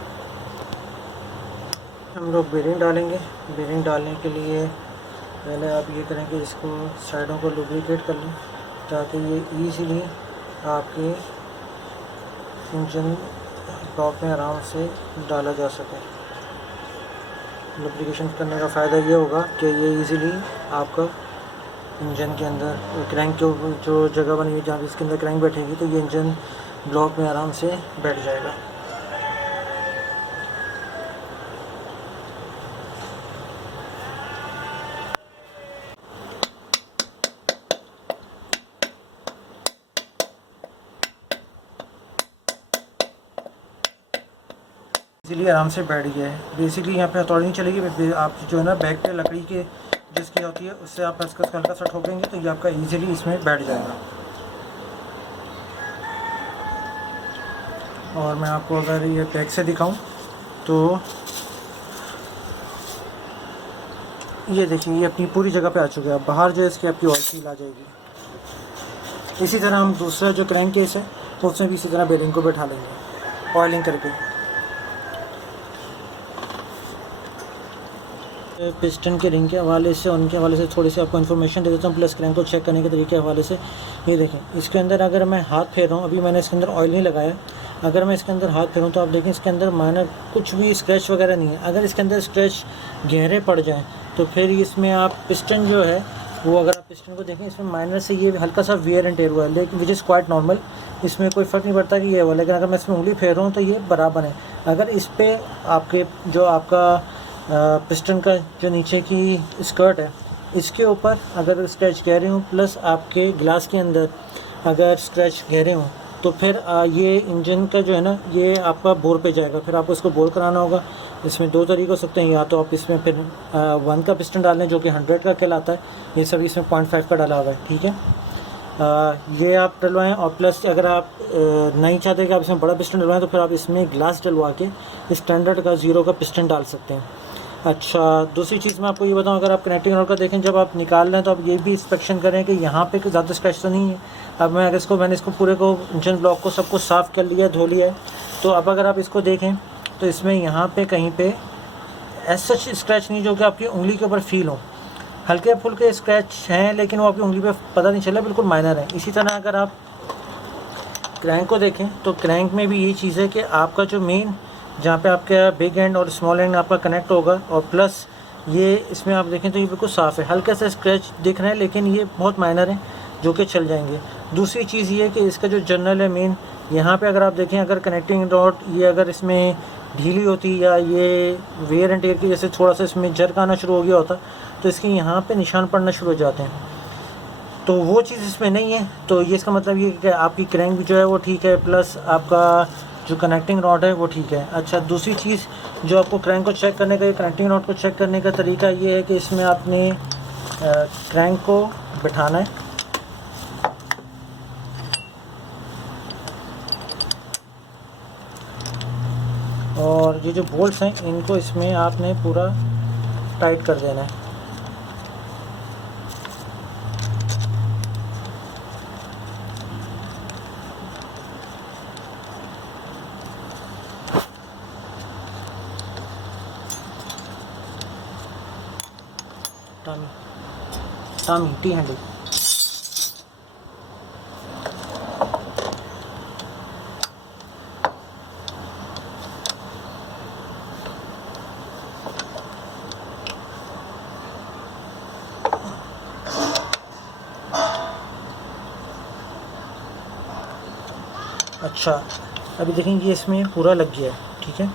हम लोग बेरिंग डालेंगे। बेरिंग डालने के लिए पहले आप ये करें कि इसको साइडों को लुब्रिकेट कर लें, ताकि ये ईज़िली आपके इंजन ब्लॉक में आराम से डाला जा सके। लुब्रिकेशन करने का फ़ायदा ये होगा कि ये इजीली आपका इंजन के अंदर क्रैंक के जो जगह बनी हुई जहाँ इसके अंदर क्रैंक बैठेगी, तो ये इंजन ब्लॉक में आराम से बैठ जाएगा। इसीलिए आराम से बैठ गया है। बेसिकली यहाँ पे हथौड़ी नहीं चलेगी, आप जो है ना बैक पे लकड़ी के जिसकी होती है उससे आप इसका हल्का सा ठोकेंगे तो ये आपका इजीली इसमें बैठ जाएगा। और मैं आपको अगर ये बैक से दिखाऊं तो ये देखिए ये अपनी पूरी जगह पे आ चुका है। अब बाहर जो है इसकी आपकी ऑयल सील आ जाएगी। इसी तरह हम दूसरा जो क्रैंक केस है उसमें भी इसी तरह बेरिंग को बैठा लेंगे ऑयलिंग करके। पिस्टन के रिंग के हवाले से, उनके हवाले से थोड़ी सी आपको इन्फॉर्मेशन दे देता हूँ, प्लस क्रैंक को चेक करने के तरीके के हवाले से। ये देखें, इसके अंदर अगर मैं हाथ फेर रहा हूँ, अभी मैंने इसके अंदर ऑयल नहीं लगाया, अगर मैं इसके अंदर हाथ फेरूँ तो आप देखें इसके अंदर माइनर कुछ भी स्क्रैच वगैरह नहीं है। अगर इसके अंदर स्क्रैच गहरे पड़ जाएँ तो फिर इसमें आप पिस्टन जो है वो, अगर आप पिस्टन को देखें इसमें माइनर से ये हल्का सा वियर एंड टेयर हुआ है, लेकिन विच इज़ क्वाइट नॉर्मल, इसमें कोई फ़र्क नहीं पड़ता कि ये हुआ। लेकिन अगर मैं इसमें उंगली फेर रहा हूँ तो ये बराबर है। अगर इस पर आपके जो आपका पिस्टन का जो नीचे की स्कर्ट है इसके ऊपर अगर स्क्रैच गहरे हों, प्लस आपके ग्लास के अंदर अगर स्क्रैच गहरे हों, तो फिर ये इंजन का जो है ना ये आपका बोर पे जाएगा। फिर आपको इसको बोर कराना होगा। इसमें दो तरीके हो सकते हैं, या तो आप इसमें फिर 1 का पिस्टन डाल लें जो कि 100 का कहलाता है, ये सब इसमें 0.5 का डाला हुआ है, ठीक है। ये आप डलवाएं, और प्लस अगर आप नहीं चाहते कि आप इसमें बड़ा पिस्टन डलवाएं तो फिर आप इसमें ग्लास डलवा के स्टैंडर्ड का 0 का पिस्टन डाल सकते हैं। अच्छा, दूसरी चीज़ मैं आपको ये बताऊं, अगर आप कनेक्टिंग रॉड का देखें जब आप निकाल रहे हैं तो आप ये भी इंस्पेक्शन करें कि यहाँ पे ज़्यादा स्क्रैच तो नहीं है। अब मैंने इसको पूरे को इंजन ब्लॉक को सबको साफ़ कर लिया, धो लिया है। तो अब अगर आप इसको देखें तो इसमें यहाँ पे कहीं पे ऐसा स्क्रैच नहीं जो कि आपकी उंगली के ऊपर फील हो। हल्के फुल्के स्क्रैच हैं लेकिन वो आपकी उंगली पे पता नहीं चला, बिल्कुल माइनर है। इसी तरह अगर आप क्रैंक को देखें तो क्रैंक में भी यही चीज़ है कि आपका जो मेन जहाँ पे आपका बिग एंड और स्मॉल एंड आपका कनेक्ट होगा, और प्लस ये इसमें आप देखें तो ये बिल्कुल साफ़ है। हल्के से स्क्रैच दिख रहे हैं लेकिन ये बहुत माइनर है जो कि चल जाएंगे। दूसरी चीज़ ये है कि इसका जो जर्नल है मेन, यहाँ पे अगर आप देखें अगर कनेक्टिंग रॉड ये अगर इसमें ढीली होती या ये वेयर एंड टेयर की जैसे थोड़ा सा इसमें जर्क आना शुरू हो गया होता तो इसके यहाँ पे निशान पड़ना शुरू हो जाते हैं, तो वो चीज़ इसमें नहीं है। तो ये इसका मतलब ये कि आपकी क्रैंक भी जो है वो ठीक है, प्लस आपका जो कनेक्टिंग रॉड है वो ठीक है। अच्छा, दूसरी चीज़ जो आपको क्रैंक को चेक करने का, कनेक्टिंग रॉड को चेक करने का तरीका ये है कि इसमें आपने क्रैंक को बिठाना है, और ये जो बोल्ट्स हैं इनको इसमें आपने पूरा टाइट कर देना है। Tomy T handle. अच्छा, अभी देखेंगे इसमें पूरा लग गया है, ठीक है।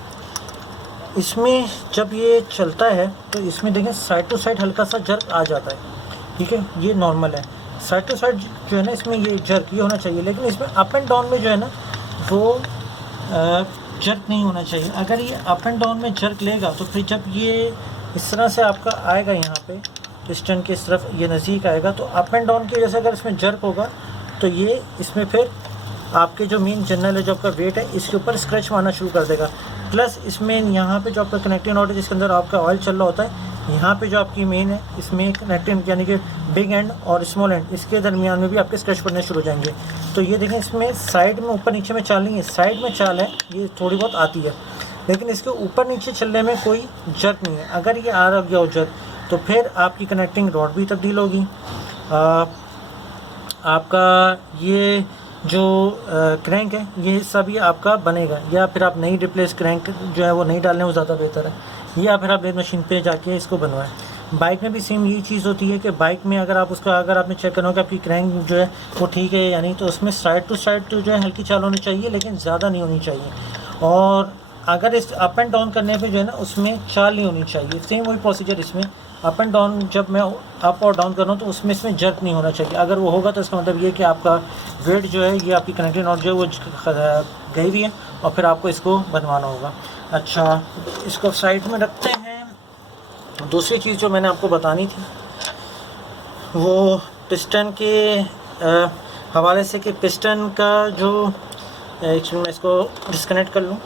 इसमें जब ये चलता है तो इसमें देखें साइड टू साइड हल्का सा जर्क आ जाता है, ठीक है, ये नॉर्मल है। साइड टू साइड जो है ना इसमें ये जर्क ये होना चाहिए, लेकिन इसमें अप एंड डाउन में जो है ना वो जर्क नहीं होना चाहिए। अगर ये अप एंड डाउन में जर्क लेगा तो फिर जब ये इस तरह से आपका आएगा यहाँ पे पिस्टन के इस तरफ ये नज़दीक आएगा, तो अप एंड डाउन की वजह से अगर इसमें जर्क होगा तो ये इसमें फिर आपके जो मेन जर्नल है जो आपका वेट है इसके ऊपर स्क्रैच मारना शुरू कर देगा। प्लस इसमें यहाँ पे जो आपका कनेक्टिंग रॉड है जिसके अंदर आपका ऑयल चल रहा होता है, यहाँ पे जो आपकी मेन है इसमें कनेक्टिंग यानी कि बिग एंड और स्मॉल एंड इसके दरमियान में भी आपके स्क्रैच पड़ने शुरू हो जाएंगे। तो ये देखें इसमें साइड में ऊपर नीचे में चाल नहीं है, साइड में चाल है ये थोड़ी बहुत आती है, लेकिन इसके ऊपर नीचे चलने में कोई जर्क नहीं है। अगर ये आ गया हो जर्क तो फिर आपकी कनेक्टिंग रॉड भी तब्दील होगी, आपका ये जो क्रैंक है ये हिस्सा भी आपका बनेगा, या फिर आप नई रिप्लेस क्रैंक जो है वो नहीं डालने वो ज़्यादा बेहतर है, या फिर आप लेथ मशीन पे जाके इसको बनवाएं। बाइक में भी सेम यही चीज़ होती है कि बाइक में अगर आप उसका अगर आपने चेक करना हो कि आपकी क्रैंक जो है वो ठीक है या नहीं, तो उसमें साइड टू साइड तो जो है हल्की चाल होनी चाहिए लेकिन ज़्यादा नहीं होनी चाहिए, और अगर इस अप एंड डाउन करने पे जो है ना उसमें चाल नहीं होनी चाहिए। सेम वही प्रोसीजर इसमें अप एंड डाउन जब मैं अप और डाउन कर रहा हूँ तो उसमें इसमें जर्क नहीं होना चाहिए। अगर वो होगा तो इसका मतलब ये कि आपका वेट जो है ये आपकी कनेक्टिंग रॉड जो है वो गई हुई है और फिर आपको इसको बनवाना होगा। अच्छा, इसको साइड में रखते हैं। दूसरी चीज़ जो मैंने आपको बतानी थी वो पिस्टन के हवाले से कि पिस्टन का जो एक्चुअली मैं इसको डिस्कनेक्ट कर लूँ।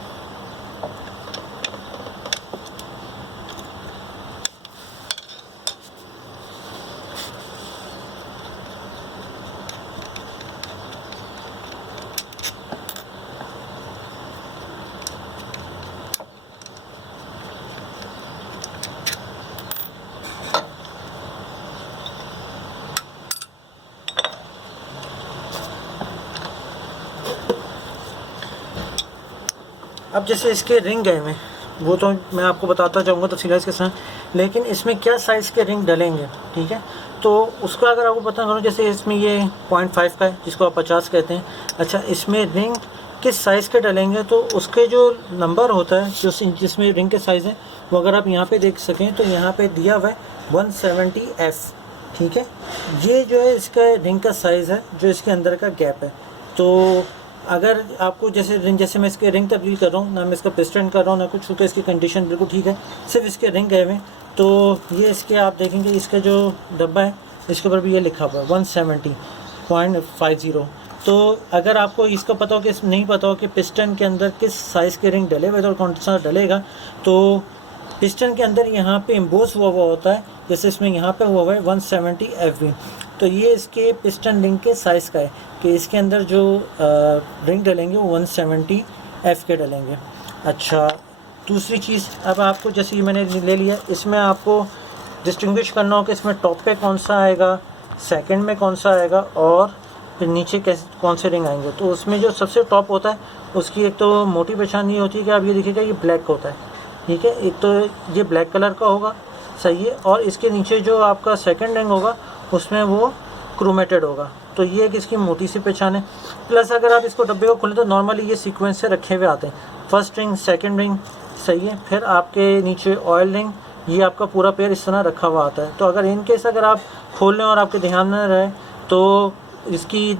अब जैसे इसके रिंग गए हुए, वो तो मैं आपको बताता जाऊँगा तफसीलात के साथ, लेकिन इसमें क्या साइज़ के रिंग डलेंगे, ठीक है। तो उसका अगर आपको पता करूँ, जैसे इसमें ये 0.5 का है जिसको आप 50 कहते हैं। अच्छा, इसमें रिंग किस साइज़ के डलेंगे, तो उसके जो नंबर होता है जो जिसमें रिंग के साइज़ है, वो अगर आप यहाँ पे देख सकें तो यहाँ पे दिया हुआ है 170F, ठीक है। ये जो है इसका रिंग का साइज़ है जो इसके अंदर का गैप है। तो अगर आपको जैसे मैं इसके रिंग तब्दील कर रहा हूँ, ना मैं इसका पिस्टन कर रहा हूँ ना कुछ, तो इसकी कंडीशन बिल्कुल ठीक है, सिर्फ इसके रिंग गए हुए। तो ये इसके आप देखेंगे इसका जो डब्बा है इसके ऊपर भी ये लिखा हुआ है 170.50। तो अगर आपको इसका पता हो कि नहीं पता हो कि पिस्टन के अंदर किस साइज़ के रिंग डले हुए और कौन सा डलेगा, तो पिस्टन के अंदर यहाँ पे एम्बोस हुआ होता है, जैसे इसमें यहाँ पे हुआ है 170 FV। तो ये इसके पिस्टन रिंग के साइज़ का है कि इसके अंदर जो रिंग डलेंगे वो 170 F के डलेंगे। अच्छा, दूसरी चीज़, अब आपको जैसे ये मैंने ले लिया, इसमें आपको डिस्टिंग्विश करना हो कि इसमें टॉप पे कौन सा आएगा, सेकंड में कौन सा आएगा और फिर नीचे कैसे कौन से रिंग आएंगे। तो उसमें जो सबसे टॉप होता है उसकी एक तो मोटी पहचान ये होती है कि आप ये देखिएगा ये ब्लैक होता है, ठीक है। एक तो ये ब्लैक कलर का होगा, सही है, और इसके नीचे जो आपका सेकंड रिंग होगा उसमें वो क्रोमेटेड होगा। तो ये एक इसकी मोटी सी पहचान है। प्लस अगर आप इसको डब्बे को खोलें तो नॉर्मली ये सीक्वेंस से रखे हुए आते हैं, फर्स्ट रिंग, सेकंड रिंग, सही है, फिर आपके नीचे ऑयल रिंग, ये आपका पूरा पेयर इस तरह रखा हुआ आता है। तो अगर इन केस अगर आप खोल लें और आपके ध्यान में रहे तो इसकी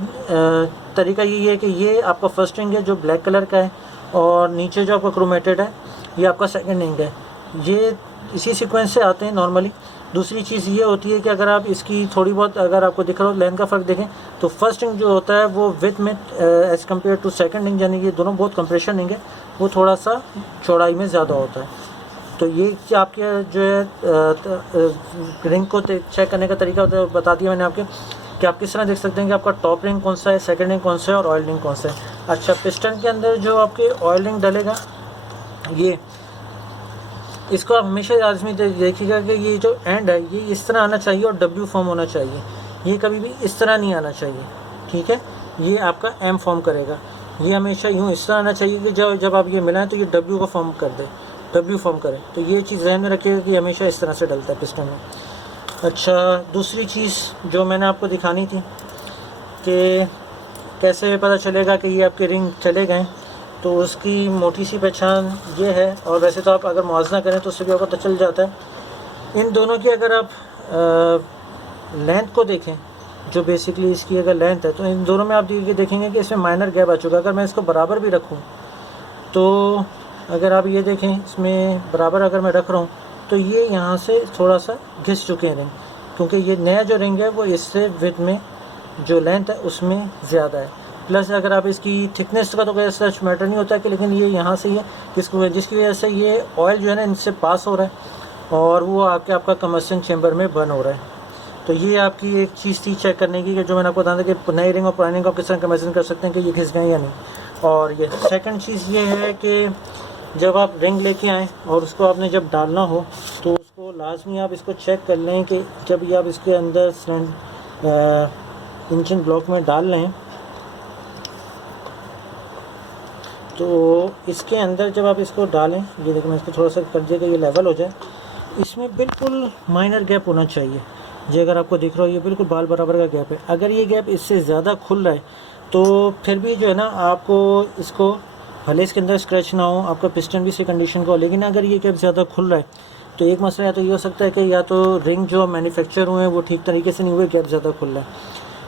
तरीका यही है कि ये आपका फर्स्ट रिंग है जो ब्लैक कलर का है, और नीचे जो आपका क्रोमेटेड है ये आपका सेकंड रिंग है। ये इसी सीक्वेंस से आते हैं नॉर्मली। दूसरी चीज़ ये होती है कि अगर आप इसकी थोड़ी बहुत अगर आपको दिख रहा हो लेंथ का फ़र्क देखें, तो फर्स्ट रिंग जो होता है वो विथ में as compare to second ring, यानी कि दोनों बहुत कंप्रेशन रिंग है, वो थोड़ा सा चौड़ाई में ज़्यादा होता है। तो ये आपके जो है रिंग को चेक करने का तरीका बता दिया मैंने आपके, कि आप किस तरह देख सकते हैं कि आपका टॉप रिंग कौन सा है, सेकंड रिंग कौन सा है और ऑयल रिंग कौन सा है। अच्छा, पिस्टन के अंदर जो आपके ऑयल रिंग डलेगा, ये इसको आप हमेशा याद में देखिएगा कि ये जो एंड है ये इस तरह आना चाहिए और डब्ल्यू फॉर्म होना चाहिए, ये कभी भी इस तरह नहीं आना चाहिए, ठीक है। ये आपका एम फॉर्म करेगा, ये हमेशा यूँ इस तरह आना चाहिए कि जब आप ये मिलाएं तो ये डब्ल्यू का फॉर्म कर दे, डब्ल्यू फॉर्म करे। तो ये चीज़ ध्यान में रखिएगा कि हमेशा इस तरह से डलता है पिस्टन में। अच्छा, दूसरी चीज़ जो मैंने आपको दिखानी थी कि कैसे पता चलेगा कि ये आपके रिंग चले गए, तो उसकी मोटी सी पहचान ये है, और वैसे तो आप अगर मुआवजा करें तो उससे भी आपको पता चल जाता है। इन दोनों की अगर आप लेंथ को देखें, जो बेसिकली इसकी अगर लेंथ है, तो इन दोनों में आप देखेंगे कि इसमें माइनर गैप आ चुका है। अगर मैं इसको बराबर भी रखूं, तो अगर आप ये देखें इसमें बराबर अगर मैं रख रहा हूँ तो ये यहाँ से थोड़ा सा घिस चुके हैं रिंग, क्योंकि ये नया जो रिंग है वो इससे विथ में जो लेंथ है उसमें ज़्यादा है। प्लस अगर आप इसकी थिकनेस का तो कोई सच मैटर नहीं होता कि, लेकिन ये यहाँ से ये जिसकी वजह से ये ऑयल जो है ना इनसे पास हो रहा है और वो आपका कम्बशन चेम्बर में बर्न हो रहा है। तो ये आपकी एक चीज़ थी चेक करने की, कि जो मैंने आपको बताया था कि नई रिंग और पुरानी रिंग को आप किस तरह कम्बशन कर सकते हैं कि ये घिस गए या नहीं। और ये सेकंड चीज़ ये है कि जब आप रिंग लेके आएँ और उसको आपने जब डालना हो तो उसको लाजमी आप इसको चेक कर लें कि जब ये आप इसके अंदर इंजन ब्लॉक में डाल लें, तो इसके अंदर जब आप इसको डालें, ये देखिए मैं इसको थोड़ा सा कर दिया कि ये लेवल हो जाए, इसमें बिल्कुल माइनर गैप होना चाहिए। ये अगर आपको दिख रहा हो ये बिल्कुल बाल बराबर का गैप है। अगर ये गैप इससे ज़्यादा खुल रहा है तो फिर भी जो है ना आपको इसको, भले इसके अंदर स्क्रैच ना हो, आपका पिस्टन भी इसी कंडीशन का हो, लेकिन अगर ये गैप ज़्यादा खुल रहा है तो एक मसला या तो ये हो सकता है कि या तो रिंग जो मैन्युफैक्चर हुए हैं वो ठीक तरीके से नहीं हुए, गैप ज़्यादा खुल रहा है।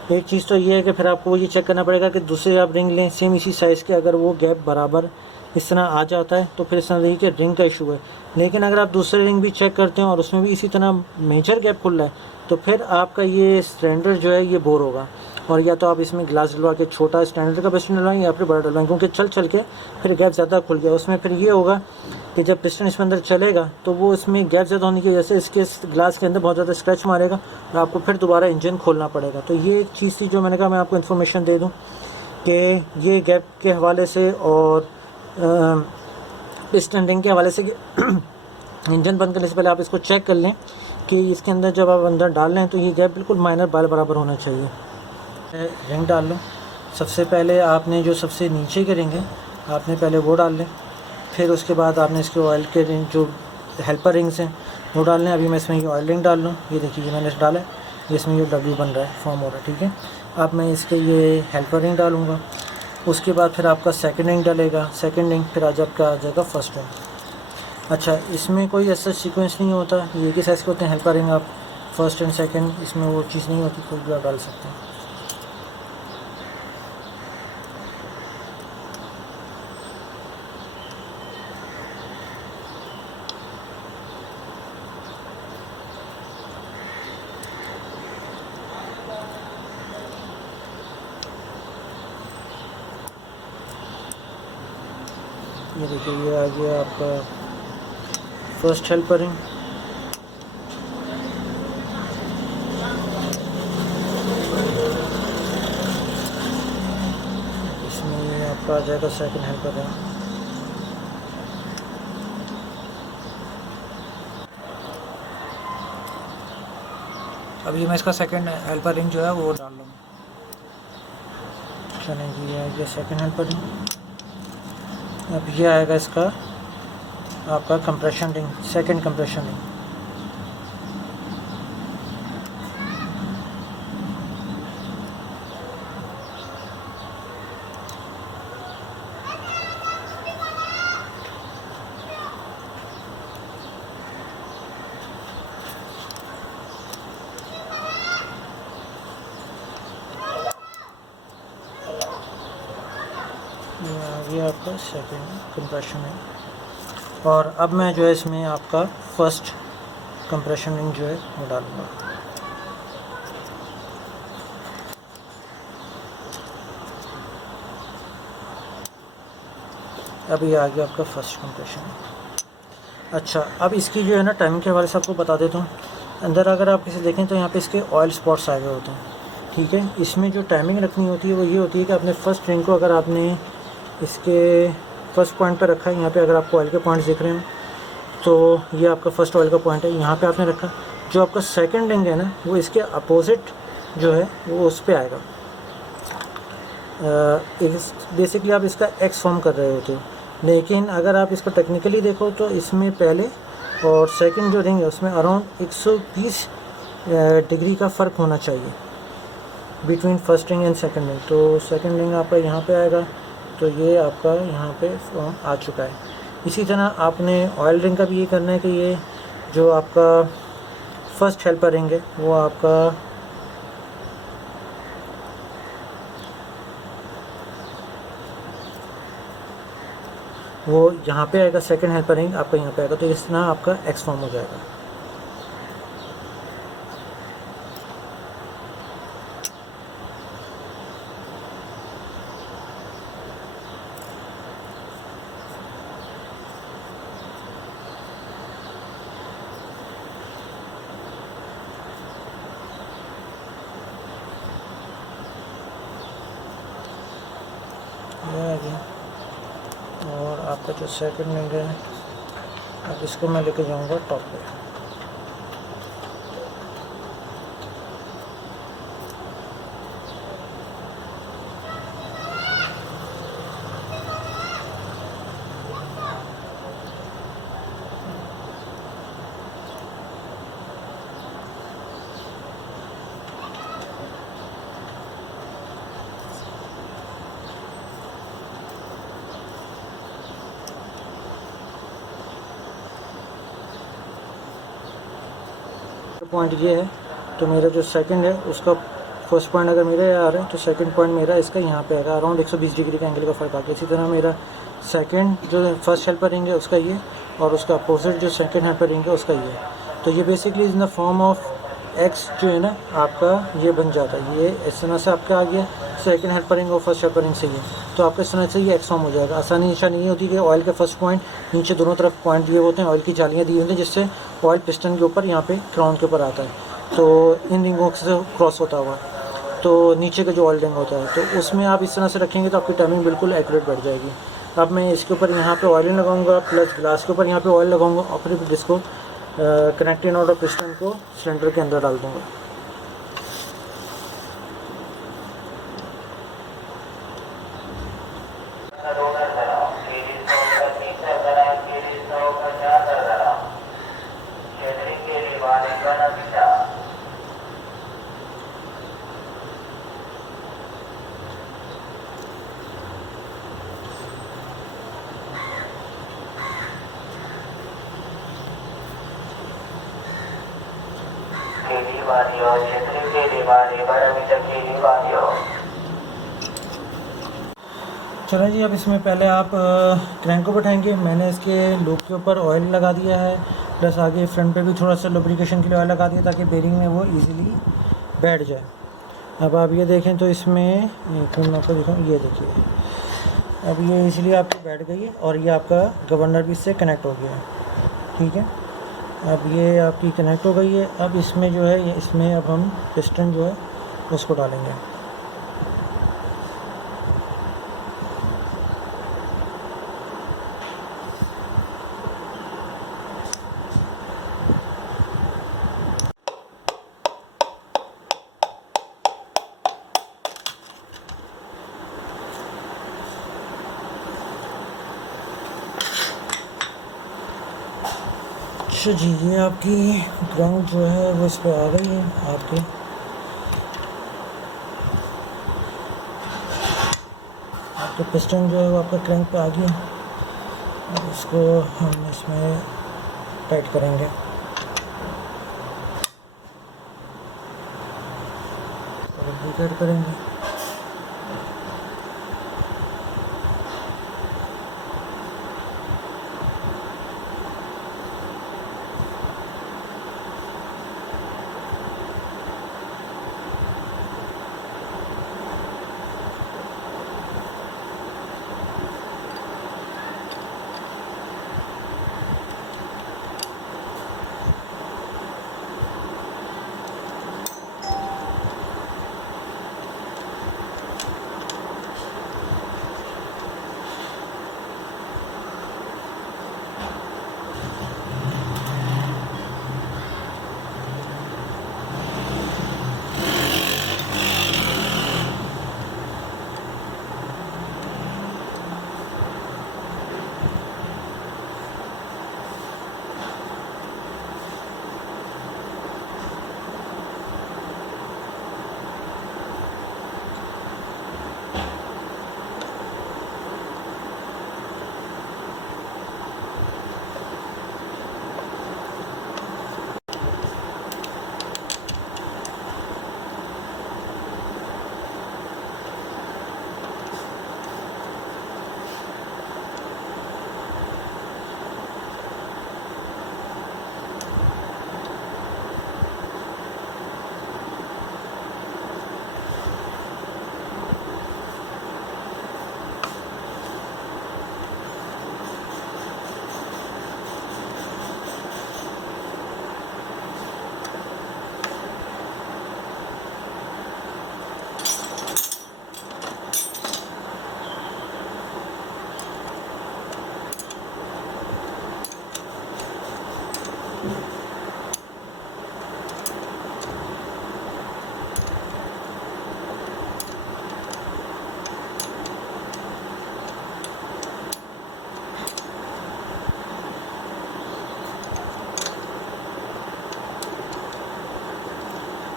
एक चीज़ तो ये है कि फिर आपको ये चेक करना पड़ेगा कि दूसरे आप रिंग लें सेम इसी साइज़ के, अगर वो गैप बराबर इस तरह आ जाता है तो फिर इस तरह देखिए कि रिंग का इशू है। लेकिन अगर आप दूसरे रिंग भी चेक करते हैं और उसमें भी इसी तरह मेजर गैप खुल रहा है तो फिर आपका ये स्टैंडर्ड जो है ये बोर होगा, और या तो आप इसमें ग्लास डलवा के छोटा स्टैंडर्ड का पिस्टन डलवाएं या फिर बड़ा डलवाएं, क्योंकि चल के फिर गैप ज़्यादा खुल गया। उसमें फिर ये होगा कि जब पिस्टन इसमें अंदर चलेगा तो वो इसमें गैप ज़्यादा होने की वजह से इसके ग्लास के अंदर बहुत ज़्यादा स्क्रैच मारेगा और आपको फिर दोबारा इंजन खोलना पड़ेगा। तो ये एक चीज़ थी जो मैंने कहा मैं आपको इन्फॉर्मेशन दे दूँ कि ये गैप के हवाले से और पिस्टन रिंग के हवाले से इंजन बंद करने से पहले आप इसको चेक कर लें कि इसके अंदर जब आप अंदर डाल लें तो ये गैप बिल्कुल माइनर बाल बराबर होना चाहिए। रिंग डाल लो, सबसे पहले आपने जो सबसे नीचे के रिंग है आपने पहले वो डाल लें, फिर उसके बाद आपने इसके ऑयल के जो हेल्पर रिंग्स हैं वो डालने हैं। अभी मैं इसमें ये ऑयल रिंग डाल लूँ, ये देखिए ये मैंने डाला है, ये इसमें ये W बन रहा है, फॉर्म हो रहा है, ठीक है। अब मैं इसके ये हेल्पर रिंग डालूँगा, उसके बाद फिर आपका सेकंड रिंग डलेगा, सेकंड रिंग फिर आज आपका आ जाएगा फर्स्ट रिंग। अच्छा, इसमें कोई ऐसा सीक्वेंस नहीं होता, ये किस साइज़ के होते हैं हेल्पर रिंग, आप फर्स्ट एंड सेकंड, इसमें वो चीज़ नहीं होती, कोई भी आप डाल सकते हैं। ये देखिए ये आ गया आपका फर्स्ट हेल्पर रिंग। इसमें ये आपका आ जाएगा सेकंड हेल्पर रिंग। अभी मैं इसका सेकंड हेल्पर रिंग जो है वो डाल लूँगा। चलें जी, ये आ गया सेकंड हेल्पर रिंग। अब ये आएगा इसका आपका compression ring, second compression ring. ये आ गया आपका सेकंड कंप्रेशन रिंग। और अब मैं जो है इसमें आपका फर्स्ट कंप्रेशन रिंग जो है वो डालूँगा। अब ये आ गया आपका फर्स्ट कंप्रेशन। अच्छा, अब इसकी जो है ना टाइमिंग के हवाले से आपको बता देता हूँ। अंदर अगर आप इसे देखें तो यहाँ पे इसके ऑयल स्पॉट्स आए हुए होते हैं, ठीक है। इसमें जो टाइमिंग रखनी होती है वो ये होती है कि आपने फर्स्ट रिंग को अगर आपने इसके फर्स्ट पॉइंट पर रखा है, यहाँ पे अगर आपको ऑयल के पॉइंट्स दिख रहे हैं तो ये आपका फर्स्ट ऑयल का पॉइंट है, यहाँ पे आपने रखा। जो आपका सेकंड रिंग है ना वो इसके अपोजिट जो है वो उस पर आएगा। बेसिकली आप इसका एक्स फॉर्म कर रहे होते हो, लेकिन अगर आप इसको टेक्निकली देखो तो इसमें पहले और सेकंड जो रिंग है उसमें अराउंड 120 डिग्री का फ़र्क होना चाहिए between first ring and second ring. तो सेकंड रिंग आपका यहाँ पे आएगा, तो ये आपका यहाँ पे फॉर्म आ चुका है। इसी तरह आपने ऑयल रिंग का भी ये करना है कि ये जो आपका फर्स्ट हेल्पर रिंग है वो आपका वो यहाँ पे आएगा, सेकंड हेल्पर रिंग आपका यहाँ पे आएगा, तो इस तरह आपका एक्स फॉर्म हो जाएगा। ये आ गया। और आपका जो सेकंड रिंग है अब इसको मैं लेके जाऊंगा टॉप पे। पॉइंट ये है, तो मेरा जो सेकंड है उसका फर्स्ट पॉइंट अगर मेरे आ रहा है तो सेकंड पॉइंट मेरा इसका यहाँ पे आएगा, अराउंड 120 डिग्री का एंगल का फ़र्क आ गया। इसी तरह मेरा सेकंड जो फर्स्ट हेल्पर रिंग है उसका ये, और उसका अपोजिट जो सेकंड हेल्पर रिंग है उसका ये। तो ये basically in the form of x जो है ना आपका ये बन जाता है। ये इस तरह से आपका आ गया सेकंड हेल्पर रिंग और फर्स्ट हेल्पर रिंग से ये, तो आपका इस तरह से ये एक्स फॉर्म हो जाएगा। आसानी निशा नहीं होती कि ऑयल के फर्स्ट पॉइंट नीचे दोनों तरफ पॉइंट दिए होते हैं, ऑयल की जालियाँ दी होती हैं जिससे ऑयल पिस्टन के ऊपर यहाँ पे क्राउन के ऊपर आता है, तो इन रिंगों से क्रॉस होता हुआ तो नीचे का जो ऑयल रिंग होता है तो उसमें आप इस तरह से रखेंगे तो आपकी टाइमिंग बिल्कुल एक्यूरेट बैठ जाएगी। अब मैं इसके ऊपर यहाँ पे ऑयलिंग लगाऊंगा, प्लस ग्लास के ऊपर यहाँ पे ऑयल लगाऊंगा, और फिर इसको कनेक्टिंग नोड और पिस्टन को सिलेंडर के अंदर डाल दूँगा। चलो जी, अब इसमें पहले आप क्रैंक को बैठाएंगे। मैंने इसके लूप के ऊपर ऑयल लगा दिया है, प्लस आगे फ्रंट पे भी थोड़ा सा लुब्रिकेशन के लिए ऑयल लगा दिया ताकि बेरिंग में वो इजीली बैठ जाए। अब आप ये देखें तो इसमें एक मैं आपको दिखाऊँ, ये देखिए अब ये इजीली आपकी बैठ गई है और ये आपका गवर्नर भी इससे कनेक्ट हो गया है। ठीक है, अब ये आपकी कनेक्ट हो गई है। अब इसमें जो है इसमें अब हम पिस्टन जो है उसको डालेंगे। अच्छा जी, ये आपकी ग्राउंड जो है वो इस पर आ गई है। आपके पिस्टन जो है वो आपका क्रैंक पे आ गया। अब इसको हम इसमें टाइट करेंगे। टाइट करेंगे।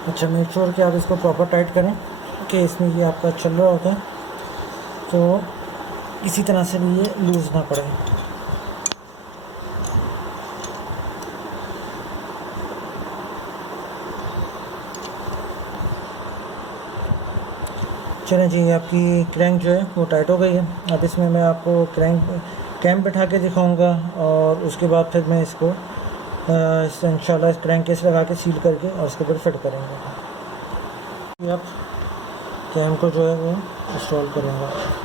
अच्छा, मेक श्योर कि आप इसको प्रॉपर टाइट करें कि इसमें ये आपका चल रहा होता है तो किसी तरह से भी ये लूज़ ना पड़े। चलें जी, आपकी क्रैंक जो है वो टाइट हो गई है। अब इसमें मैं आपको कैम बैठा के दिखाऊंगा और उसके बाद फिर मैं इसको इंशाल्लाह क्रैंक केस लगा के सील करके और उसके ऊपर फिट करेंगे। आप कैम को जो है वो इंस्टॉल करेंगे।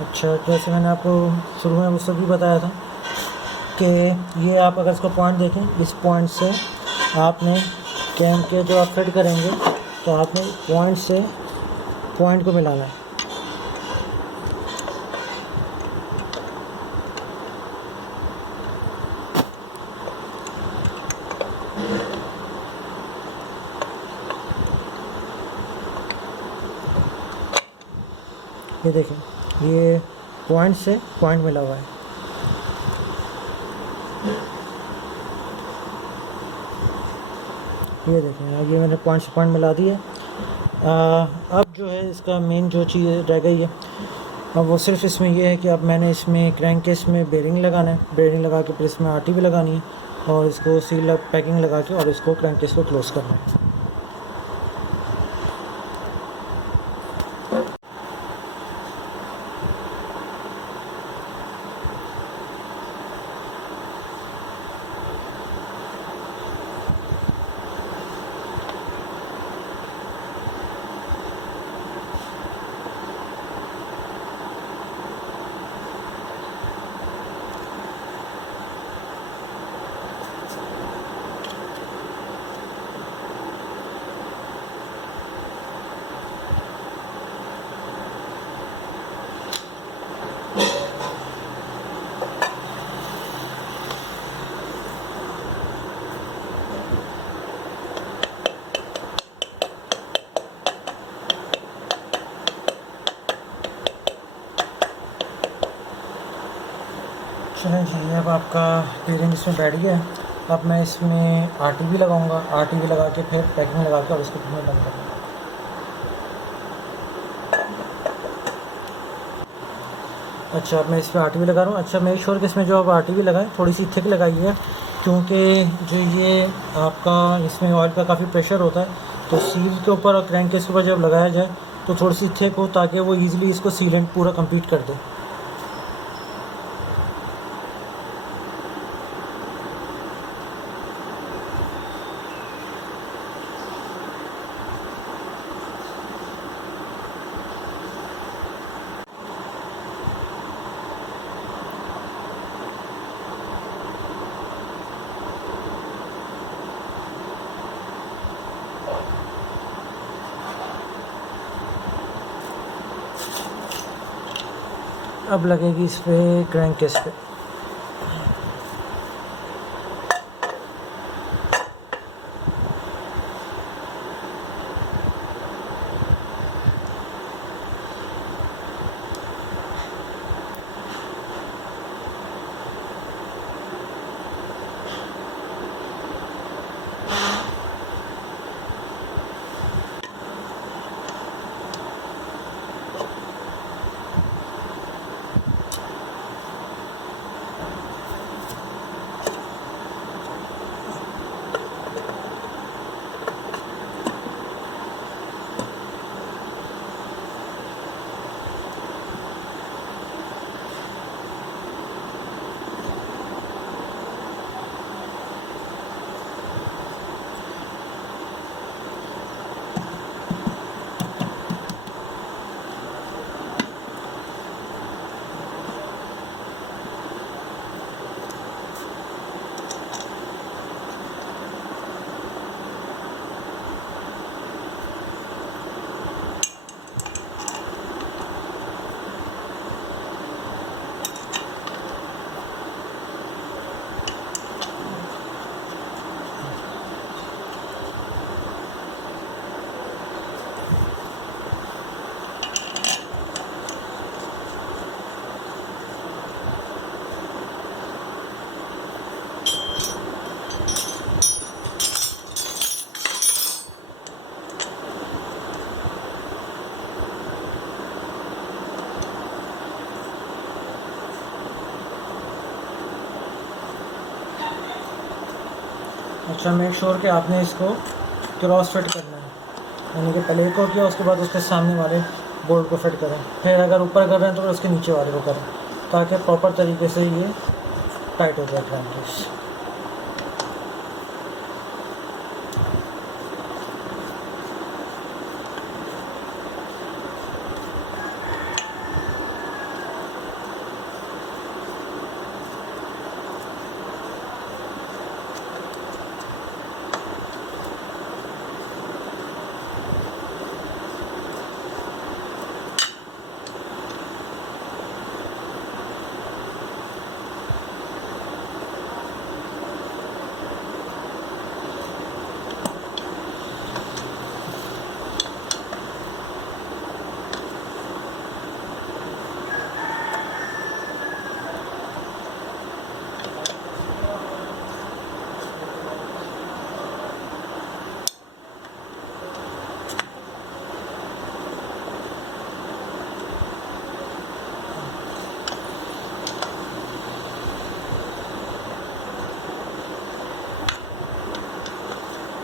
अच्छा, जैसे मैंने आपको शुरू में उससे भी बताया था कि ये आप अगर इसको पॉइंट देखें, इस पॉइंट से आपने कैम के जो आप फिट करेंगे तो आपने पॉइंट से पॉइंट को मिलाना है। ये देखें, ये पॉइंट से पॉइंट मिला हुआ है। ये देखें, ये मैंने पॉइंट से पॉइंट मिला दिया। अब जो है इसका मेन जो चीज़ रह गई है, अब वो सिर्फ इसमें ये है कि अब मैंने इसमें क्रैंक केस में बेरिंग लगाना है। बेरिंग लगा के फिर इसमें आरटी भी लगानी है और इसको सील पैकिंग लगा के और इसको क्रैंक केस को क्लोज़ करना है। चलें जी, अब आपका बेरिंग इसमें बैठ गया है। अब मैं इसमें आरटीबी लगाऊंगा। आरटीबी लगा के फिर पैकिंग लगा के और इसको फिर मैं बंद करूँगा। अच्छा, अब मैं इसमें आरटीबी लगा रहा हूँ। अच्छा, मेक श्योर कि इसमें जो आप आरटीबी लगाएं थोड़ी सी थिक लगाइए, क्योंकि जो ये आपका इसमें ऑयल का काफ़ी प्रेशर होता है, तो सील के ऊपर और क्रैंक केस के ऊपर जब लगाया जाए तो थोड़ी सी थिक हो, ताकि वो ईज़िली इसको सीलेंट पूरा कंप्लीट कर दे। अब लगेगी इस पर क्रैंक केस पे। अच्छा, मेक श्योर कि आपने इसको क्रॉस फिट करना है, यानी कि पहले को किया उसके बाद उसके सामने वाले बोल्ट को फिट करें, फिर अगर ऊपर कर रहे हैं तो फिर उसके नीचे वाले को करें, ताकि प्रॉपर तरीके से ये टाइट हो जाए क्रैंक केस।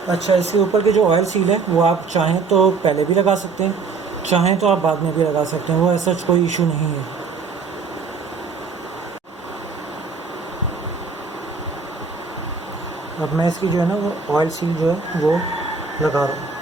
अच्छा, इसके ऊपर के जो ऑयल सील है वो आप चाहें तो पहले भी लगा सकते हैं, चाहें तो आप बाद में भी लगा सकते हैं, वो ऐसा कोई इशू नहीं है। अब मैं इसकी जो है ना वो ऑयल सील जो है वो लगा रहा हूँ।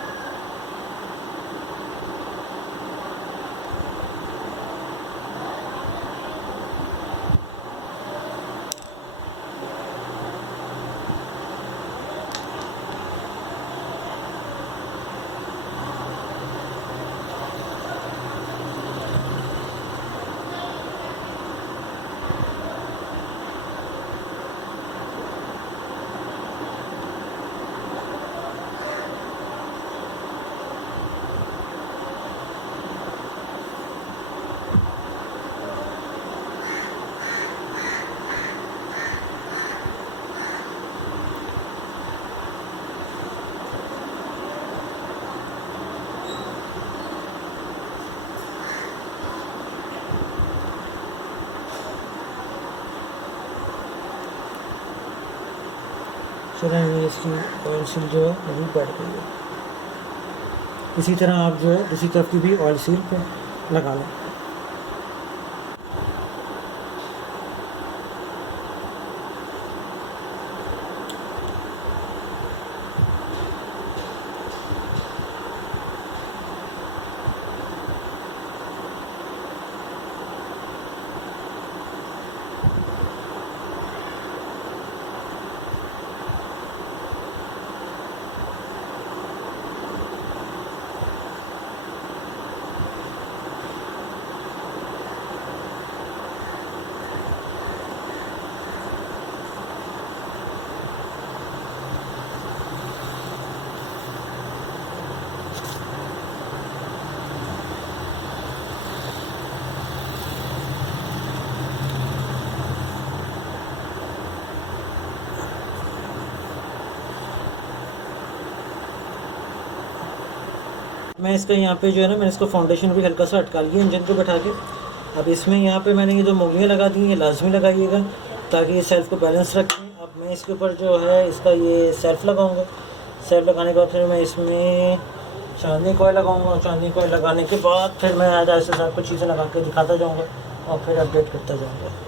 चलें, इसकी ऑयल सील जो है अभी बैठ गई है। इसी तरह आप जो है दूसरी तरफ की भी ऑयल सील पे लगा लें। मैं इसका यहाँ पे जो है ना मैंने इसको फाउंडेशन भी हल्का सा अटका लिया इंजन को बैठा के। अब इसमें यहाँ पे मैंने ये जो मोगलियाँ लगा दी ये लाजमी लगाइएगा ताकि ये सेल्फ को बैलेंस रखें। अब मैं इसके ऊपर जो है इसका ये सेल्फ लगाऊंगा। सेल्फ लगाने के बाद फिर मैं इसमें चांदनी कॉइल लगाऊंगा और चांदनी कॉइल लगाने के बाद फिर मैं आज ऐसे साथ कुछ चीज़ें लगा के दिखाता जाऊँगा और फिर अपडेट करता जाऊँगा।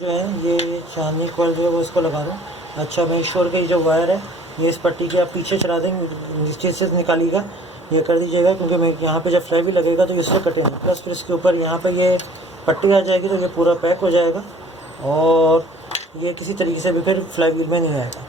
जो है ये चांदनी कॉइल जो है वो इसको लगा दूँ। अच्छा, मैं श्योर का ये जो वायर है ये इस पट्टी के आप पीछे चला देंगे, नीचे से निकालिएगा, ये कर दीजिएगा क्योंकि मैं यहाँ पे जब फ्लाई भी लगेगा तो इससे कटेंगे। प्लस फिर इसके ऊपर यहाँ पे ये पट्टी आ जाएगी तो ये पूरा पैक हो जाएगा और ये किसी तरीके से भी फिर फ्लाई व्हील में नहीं आएगा।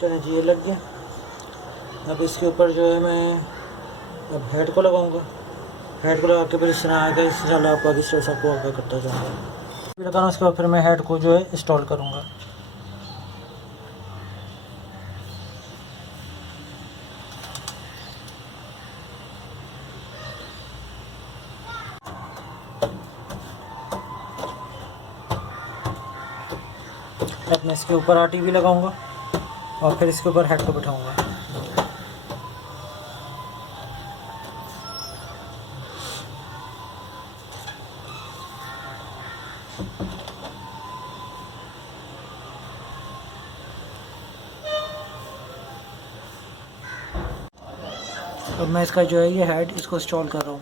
चलें जी, ये लग गया। अब इसके ऊपर जो है मैं अब हेड को लगाऊंगा। हेड को लगा के फिर इस तरह आएगा, इस तरह आप आगे से सबको आगे करता जाऊँगा। लगाना उसके बाद फिर मैं हेड को जो है इंस्टॉल करूँगा। अब मैं इसके ऊपर RTV लगाऊंगा और फिर इसके ऊपर हेड को बिठाऊंगा। अब मैं इसका जो है ये हेड इसको इंस्टॉल कर रहा हूँ।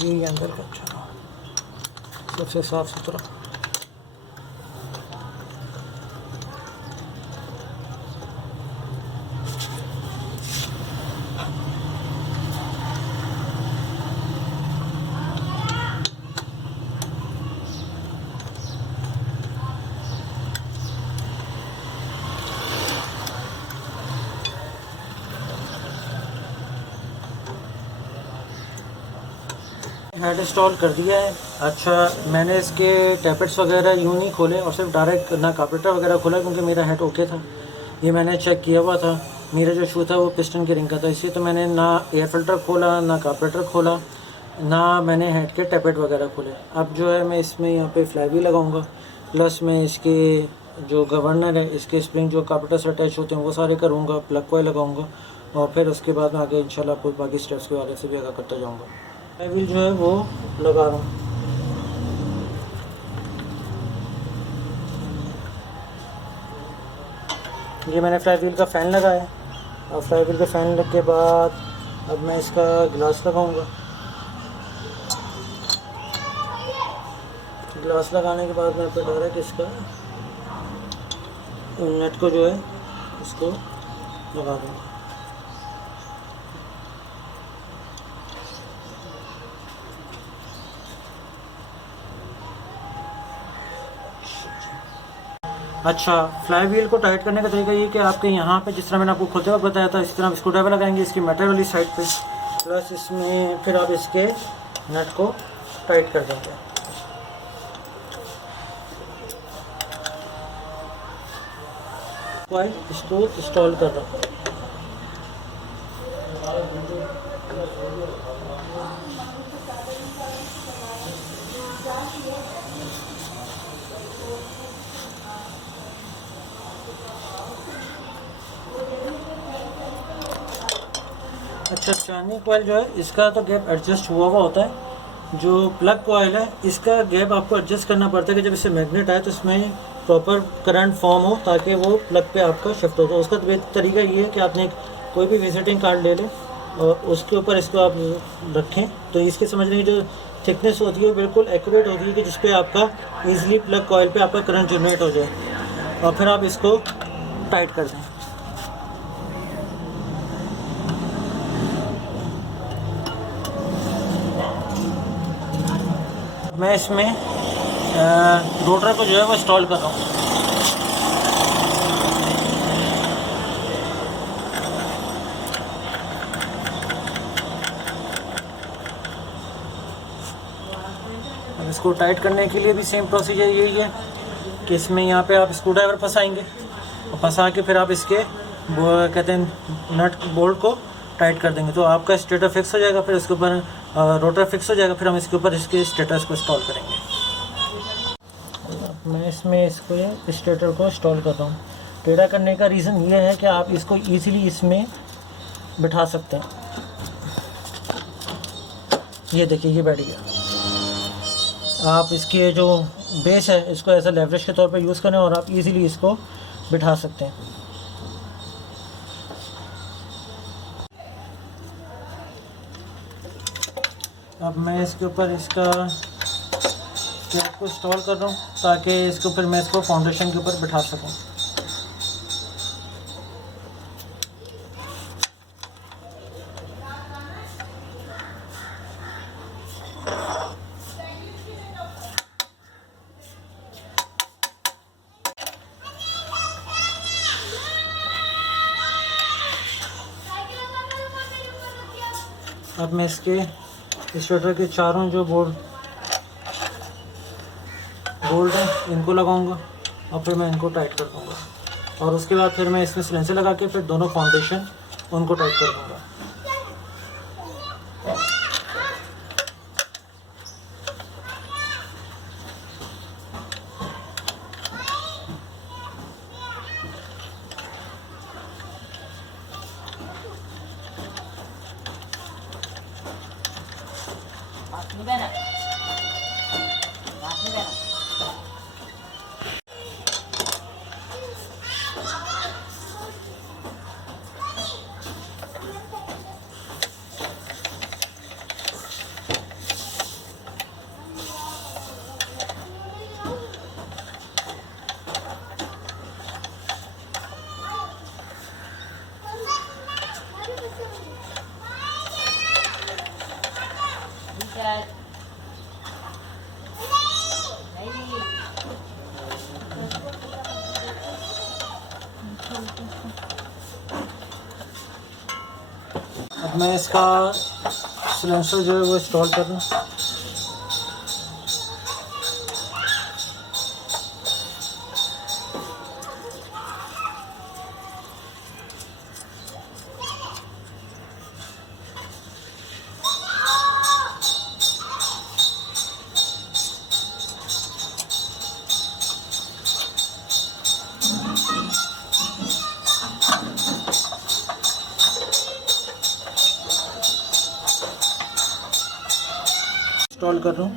ये अंदर का अच्छा सबसे साफ़ सुथरा। हेड इंस्टॉल कर दिया है। अच्छा, मैंने इसके टैपेट्स वगैरह यूँ नहीं खोले और सिर्फ डायरेक्ट ना कार्बोरेटर वगैरह खोला क्योंकि मेरा हेड ओके था। ये मैंने चेक किया हुआ था, मेरा जो शू था वो पिस्टन के रिंग का था, इसलिए तो मैंने ना एयर फिल्टर खोला ना कार्बोरेटर खोला ना मैंने हेड के टैपेट वगैरह खोले। अब जो है मैं इसमें यहाँ पे फ्लाई लगाऊँगा, प्लस मैं इसके जो गवर्नर है इसके स्प्रिंग जो कार्बोरेटर से अटैच होते हैं वो सारे करूँगा, प्लग कॉइल लगाऊँगा और फिर उसके बाद में आगे इंशाल्लाह आपको बाकी स्टेप्स के आगे से भी आगे करता जाऊँगा। फ्लाई व्हील जो है वो लगा रहा हूँ। ये मैंने फ्लाई व्हील का फ़ैन लगाया और फ्लाई व्हील का फ़ैन लग के बाद अब मैं इसका ग्लास लगाऊंगा। ग्लास लगाने के बाद मैं फिर डायरेक्ट इसका नेट को जो है इसको लगा दूँगा। अच्छा, फ्लाई व्हील को टाइट करने का तरीका ये कि आपके यहाँ पे जिस तरह मैंने आपको खोलते वक्त बताया था इस तरह स्क्रू ड्राइवर लगाएंगे इसकी मेटल वाली साइड पे, प्लस इसमें फिर आप इसके नट को टाइट कर देंगे। इसको इंस्टॉल कर रहा हूँ। अच्छा, चाइनी कॉइल जो है इसका तो गैप एडजस्ट हुआ हुआ होता है। जो प्लग कॉइल है इसका गैप आपको एडजस्ट करना पड़ता है कि जब इससे मैग्नेट आए तो इसमें प्रॉपर करंट फॉर्म हो ताकि वो प्लग पे आपका शिफ्ट हो। तो उसका तरीका ये है कि आपने कोई भी विजिटिंग कार्ड ले लें और उसके ऊपर इसको आप रखें तो इसके समझने की जो थिकनेस होती है वो बिल्कुल एक्यूरेट होती है कि जिस पे आपका ईजिली प्लग कॉइल पे आपका करंट जनरेट हो जाए और फिर आप इसको टाइट कर दें। मैं इसमें रोटर को जो है वो इंस्टॉल कर रहा हूँ। अब इसको टाइट करने के लिए भी सेम प्रोसीजर यही है कि इसमें यहाँ पे आप स्क्रू ड्राइवर फंसाएंगे और फंसा के फिर आप इसके कहते हैं नट बोल्ट को टाइट कर देंगे तो आपका स्टेटर फिक्स हो जाएगा। फिर इसके ऊपर रोटर फिक्स हो जाएगा। फिर हम इसके ऊपर इसके स्टेटस को इंस्टॉल करेंगे। मैं इसमें इसको स्टेटर को इंस्टॉल कर रहा हूँ। टेढ़ा करने का रीज़न ये है कि आप इसको इजीली इसमें बिठा सकते हैं। ये देखिए, ये बैठ गया। आप इसके जो बेस है इसको ऐसा लेवरेज के तौर पे यूज़ करें और आप इजीली इसको बिठा सकते हैं। अब मैं इसके ऊपर इसका स्लैब को इंस्टॉल कर रहा हूँ ताकि इसके ऊपर मैं इसको फाउंडेशन के ऊपर बिठा सकूँ। अब मैं इसके इस स्वेटर के चारों जो बोल्ट हैं इनको लगाऊंगा और फिर मैं इनको टाइट कर दूंगा, और उसके बाद फिर मैं इसमें सिलेंसर लगा के फिर दोनों फाउंडेशन उनको टाइट कर दूंगा। अब मैं इसका सिलेंसर जो है वो इंस्टॉल कर दूँ। इंस्टॉल कर रहा हूँ।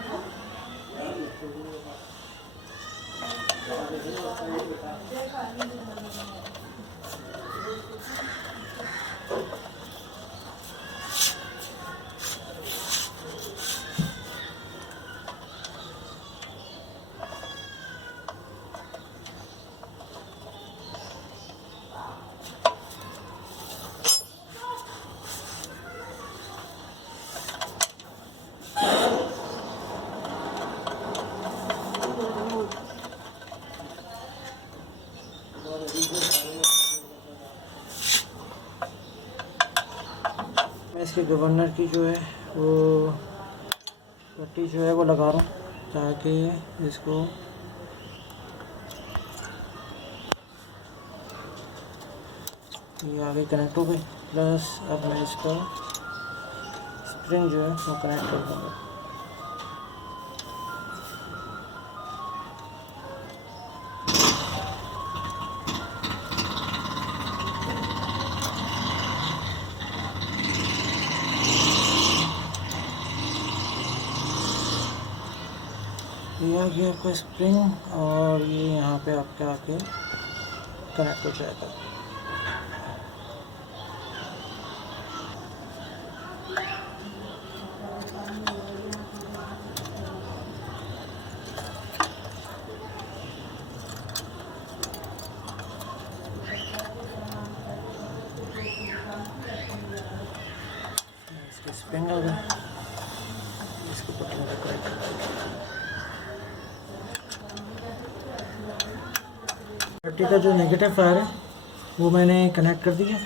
मैं इसके गवर्नर की जो है वो पट्टी जो है वो लगा रहा हूँ ताकि इसको ये आगे कनेक्ट हो गई। प्लस अब मैं इसका स्प्रिंग जो है वो कनेक्ट कर दूँगा। ये आ गया आपका स्प्रिंग और ये यहाँ पे आपके आके कनेक्ट हो जाएगा। इसकी स्प्रिंग आ गई, इसको पट्टी में कनेक्ट कर दिया। पट्टी का जो नेगेटिव फायर है वो मैंने कनेक्ट कर दिया।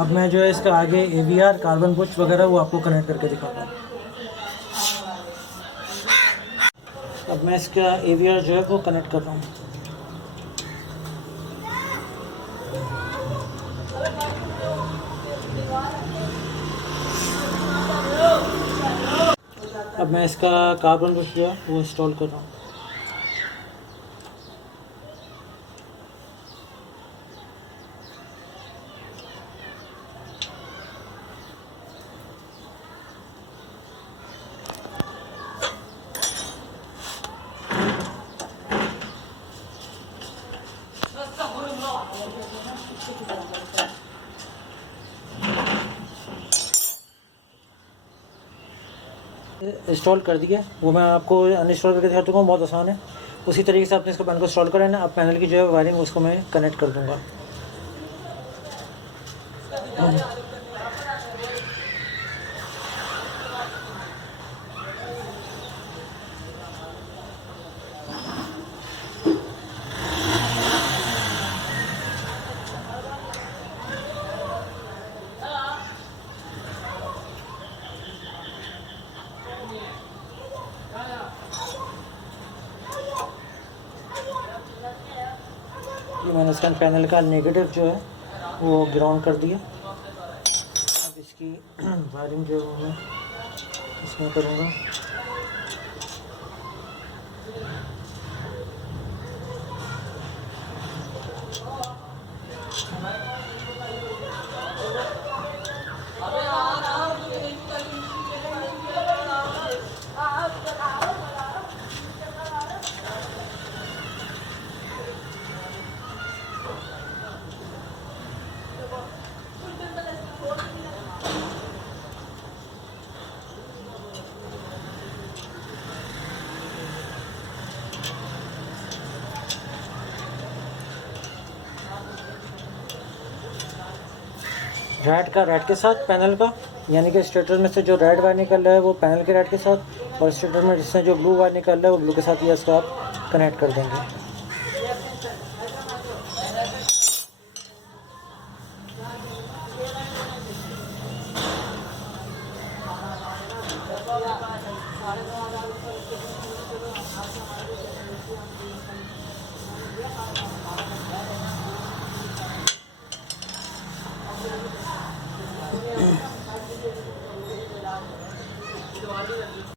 अब मैं जो है इसका आगे AVR कार्बन बुश वगैरह वो आपको कनेक्ट करके दिखाता हूँ। अब मैं इसका AVR जो है वो कनेक्ट कर रहा हूँ। अब मैं इसका कार्बन बुश जो है वो इंस्टॉल कर रहा हूँ। इंस्टॉल कर दिया, वो मैं आपको अनइंस्टॉल करके दिखा चुका हूँ, बहुत आसान है। उसी तरीके से आपने इसको पैनल को इंस्टॉल करा है ना। अब पैनल की जो है वायरिंग उसको मैं कनेक्ट कर दूँगा। ये मैंने इसका पैनल का नेगेटिव जो है वो ग्राउंड कर दिया। अब इसकी वायरिंग जो है मैं इसमें करूँगा। रैड के साथ पैनल का, यानी कि स्टेटर में से जो रेड वायर निकल रहा है वो पैनल के रेड के साथ, और स्टेटर में जिससे जो ब्लू वायर निकल रहा है वो ब्लू के साथ, ये इसको आप कनेक्ट कर देंगे।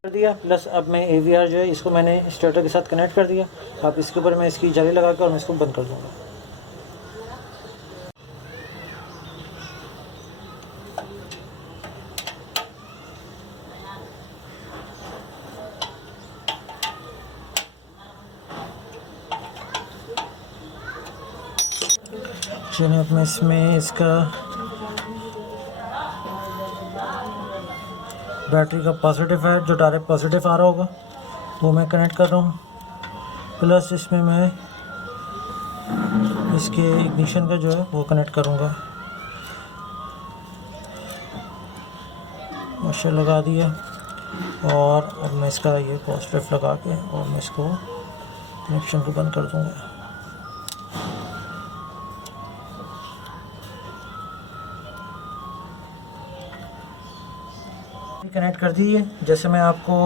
कर दिया। प्लस अब मैं AVR जो है इसको मैंने स्टार्टर के साथ कनेक्ट कर दिया। अब इसके ऊपर मैं इसकी जाली लगा कर और मैं इसको बंद कर दूँगा। चलिए अब मैं इसमें इसका बैटरी का पॉजिटिव है, जो डायरेक्ट पॉजिटिव आ रहा होगा वो मैं कनेक्ट कर रहा हूँ। प्लस इसमें मैं इसके इग्निशन का जो है वो कनेक्ट करूँगा। मशर लगा दिया और अब मैं इसका ये पॉजिटिव लगा के और मैं इसको कनेक्शन को बंद कर दूँगा। कनेक्ट कर दी है। जैसे मैं आपको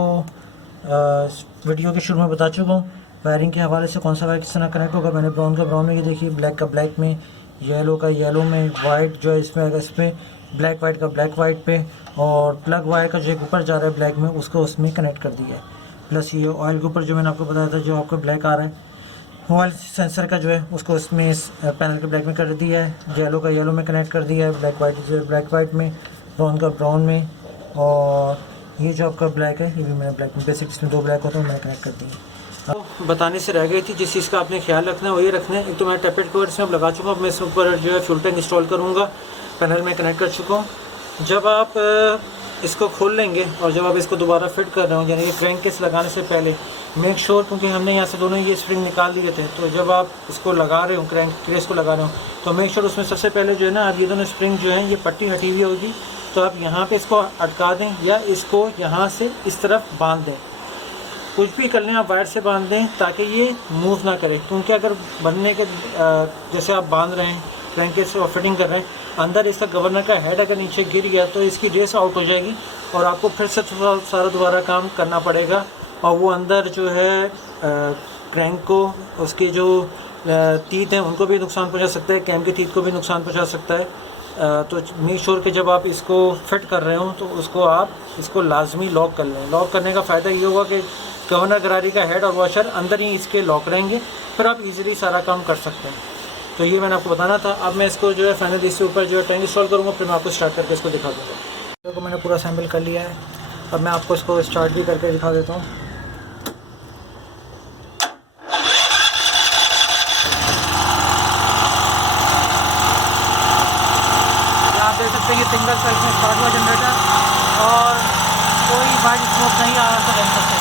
वीडियो के शुरू में बता चुका हूँ, वायरिंग के हवाले से कौन सा वायर किस तरह कनेक्ट होगा। मैंने ब्राउन का ब्राउन में, ये देखिए ब्लैक का ब्लैक में, येलो का येलो में, वाइट जो है इसमें अगर इस पर ब्लैक वाइट का ब्लैक वाइट पे, और प्लग वायर का जो एक ऊपर जा रहा है ब्लैक में उसको उसमें कनेक्ट कर दिया है। प्लस ये ऑयल के ऊपर जो मैंने आपको बताया था जो आपको ब्लैक आ रहा है ऑयल सेंसर का जो है उसको इसमें पैनल के ब्लैक में कर दिया है। येलो का येलो में कनेक्ट कर दिया है, ब्लैक वाइट जो है ब्लैक वाइट में, ब्राउन का ब्राउन में, और ये जो आपका ब्लैक है ये भी मैंने ब्लैक में, बेसिक इसमें 2 ब्लैक होता है मैंने कनेक्ट कर दी। तो बताने से रह गई थी, जिस चीज़ का आपने ख्याल रखना है वही रखना है। एक तो मैं टैपेट कवर इसमें अब लगा चुका हूँ, मैं इसके ऊपर जो है फ्यूल टैंक इंस्टॉल करूँगा, पैनल में कनेक्ट कर चुका हूँ। जब आप इसको खोल लेंगे और जब आप इसको दोबारा फिट कर रहे हो, यानी कि क्रैंक केस लगाने से पहले मेक श्योर, क्योंकि हमने यहाँ से दोनों ये स्प्रिंग निकाल दिए थे, तो जब आप इसको लगा रहे हो क्रैंक केस को लगा रहे हो तो मेक श्योर उसमें सबसे पहले जो है ना, आप ये दोनों स्प्रिंग जो है ये पट्टी हटी हुई होगी तो आप यहाँ पे इसको अटका दें या इसको यहाँ से इस तरफ बांध दें। कुछ भी कर लें, आप वायर से बांध दें ताकि ये मूव ना करे, क्योंकि अगर बनने के जैसे आप बांध रहे हैं क्रैंक केस और फिटिंग कर रहे हैं, अंदर इसका गवर्नर का हेड अगर नीचे गिर गया तो इसकी रेस आउट हो जाएगी और आपको फिर से सारा दोबारा काम करना पड़ेगा। और वो अंदर जो है क्रैंक को, उसके जो टीथ हैं उनको भी नुकसान पहुंचा सकता है, कैम के टीथ को भी नुकसान पहुंचा सकता है। तो मेक श्योर कि जब आप इसको फिट कर रहे हो तो उसको आप इसको लाजमी लॉक कर लें। लॉक करने का फ़ायदा ये होगा कि गवर्नर गरारी का हेड और वॉशर अंदर ही इसके लॉक रहेंगे, फिर आप इजीली सारा काम कर सकते हैं। तो ये मैंने आपको बताना था। अब मैं इसको जो है फाइनली इसके ऊपर जो है टैंक इंस्टॉल करूँगा, फिर मैं आपको स्टार्ट करके इसको दिखा दूँगा। तो मैंने पूरा असेंबल कर लिया है, अब मैं आपको इसको स्टार्ट भी करके दिखा देता हूँ। आप देख सकते हैं सिंगल सेल्फ में स्टार्ट हुआ जनरेटर, और कोई वाइट स्मोक नहीं आ रहा था वेंटर से।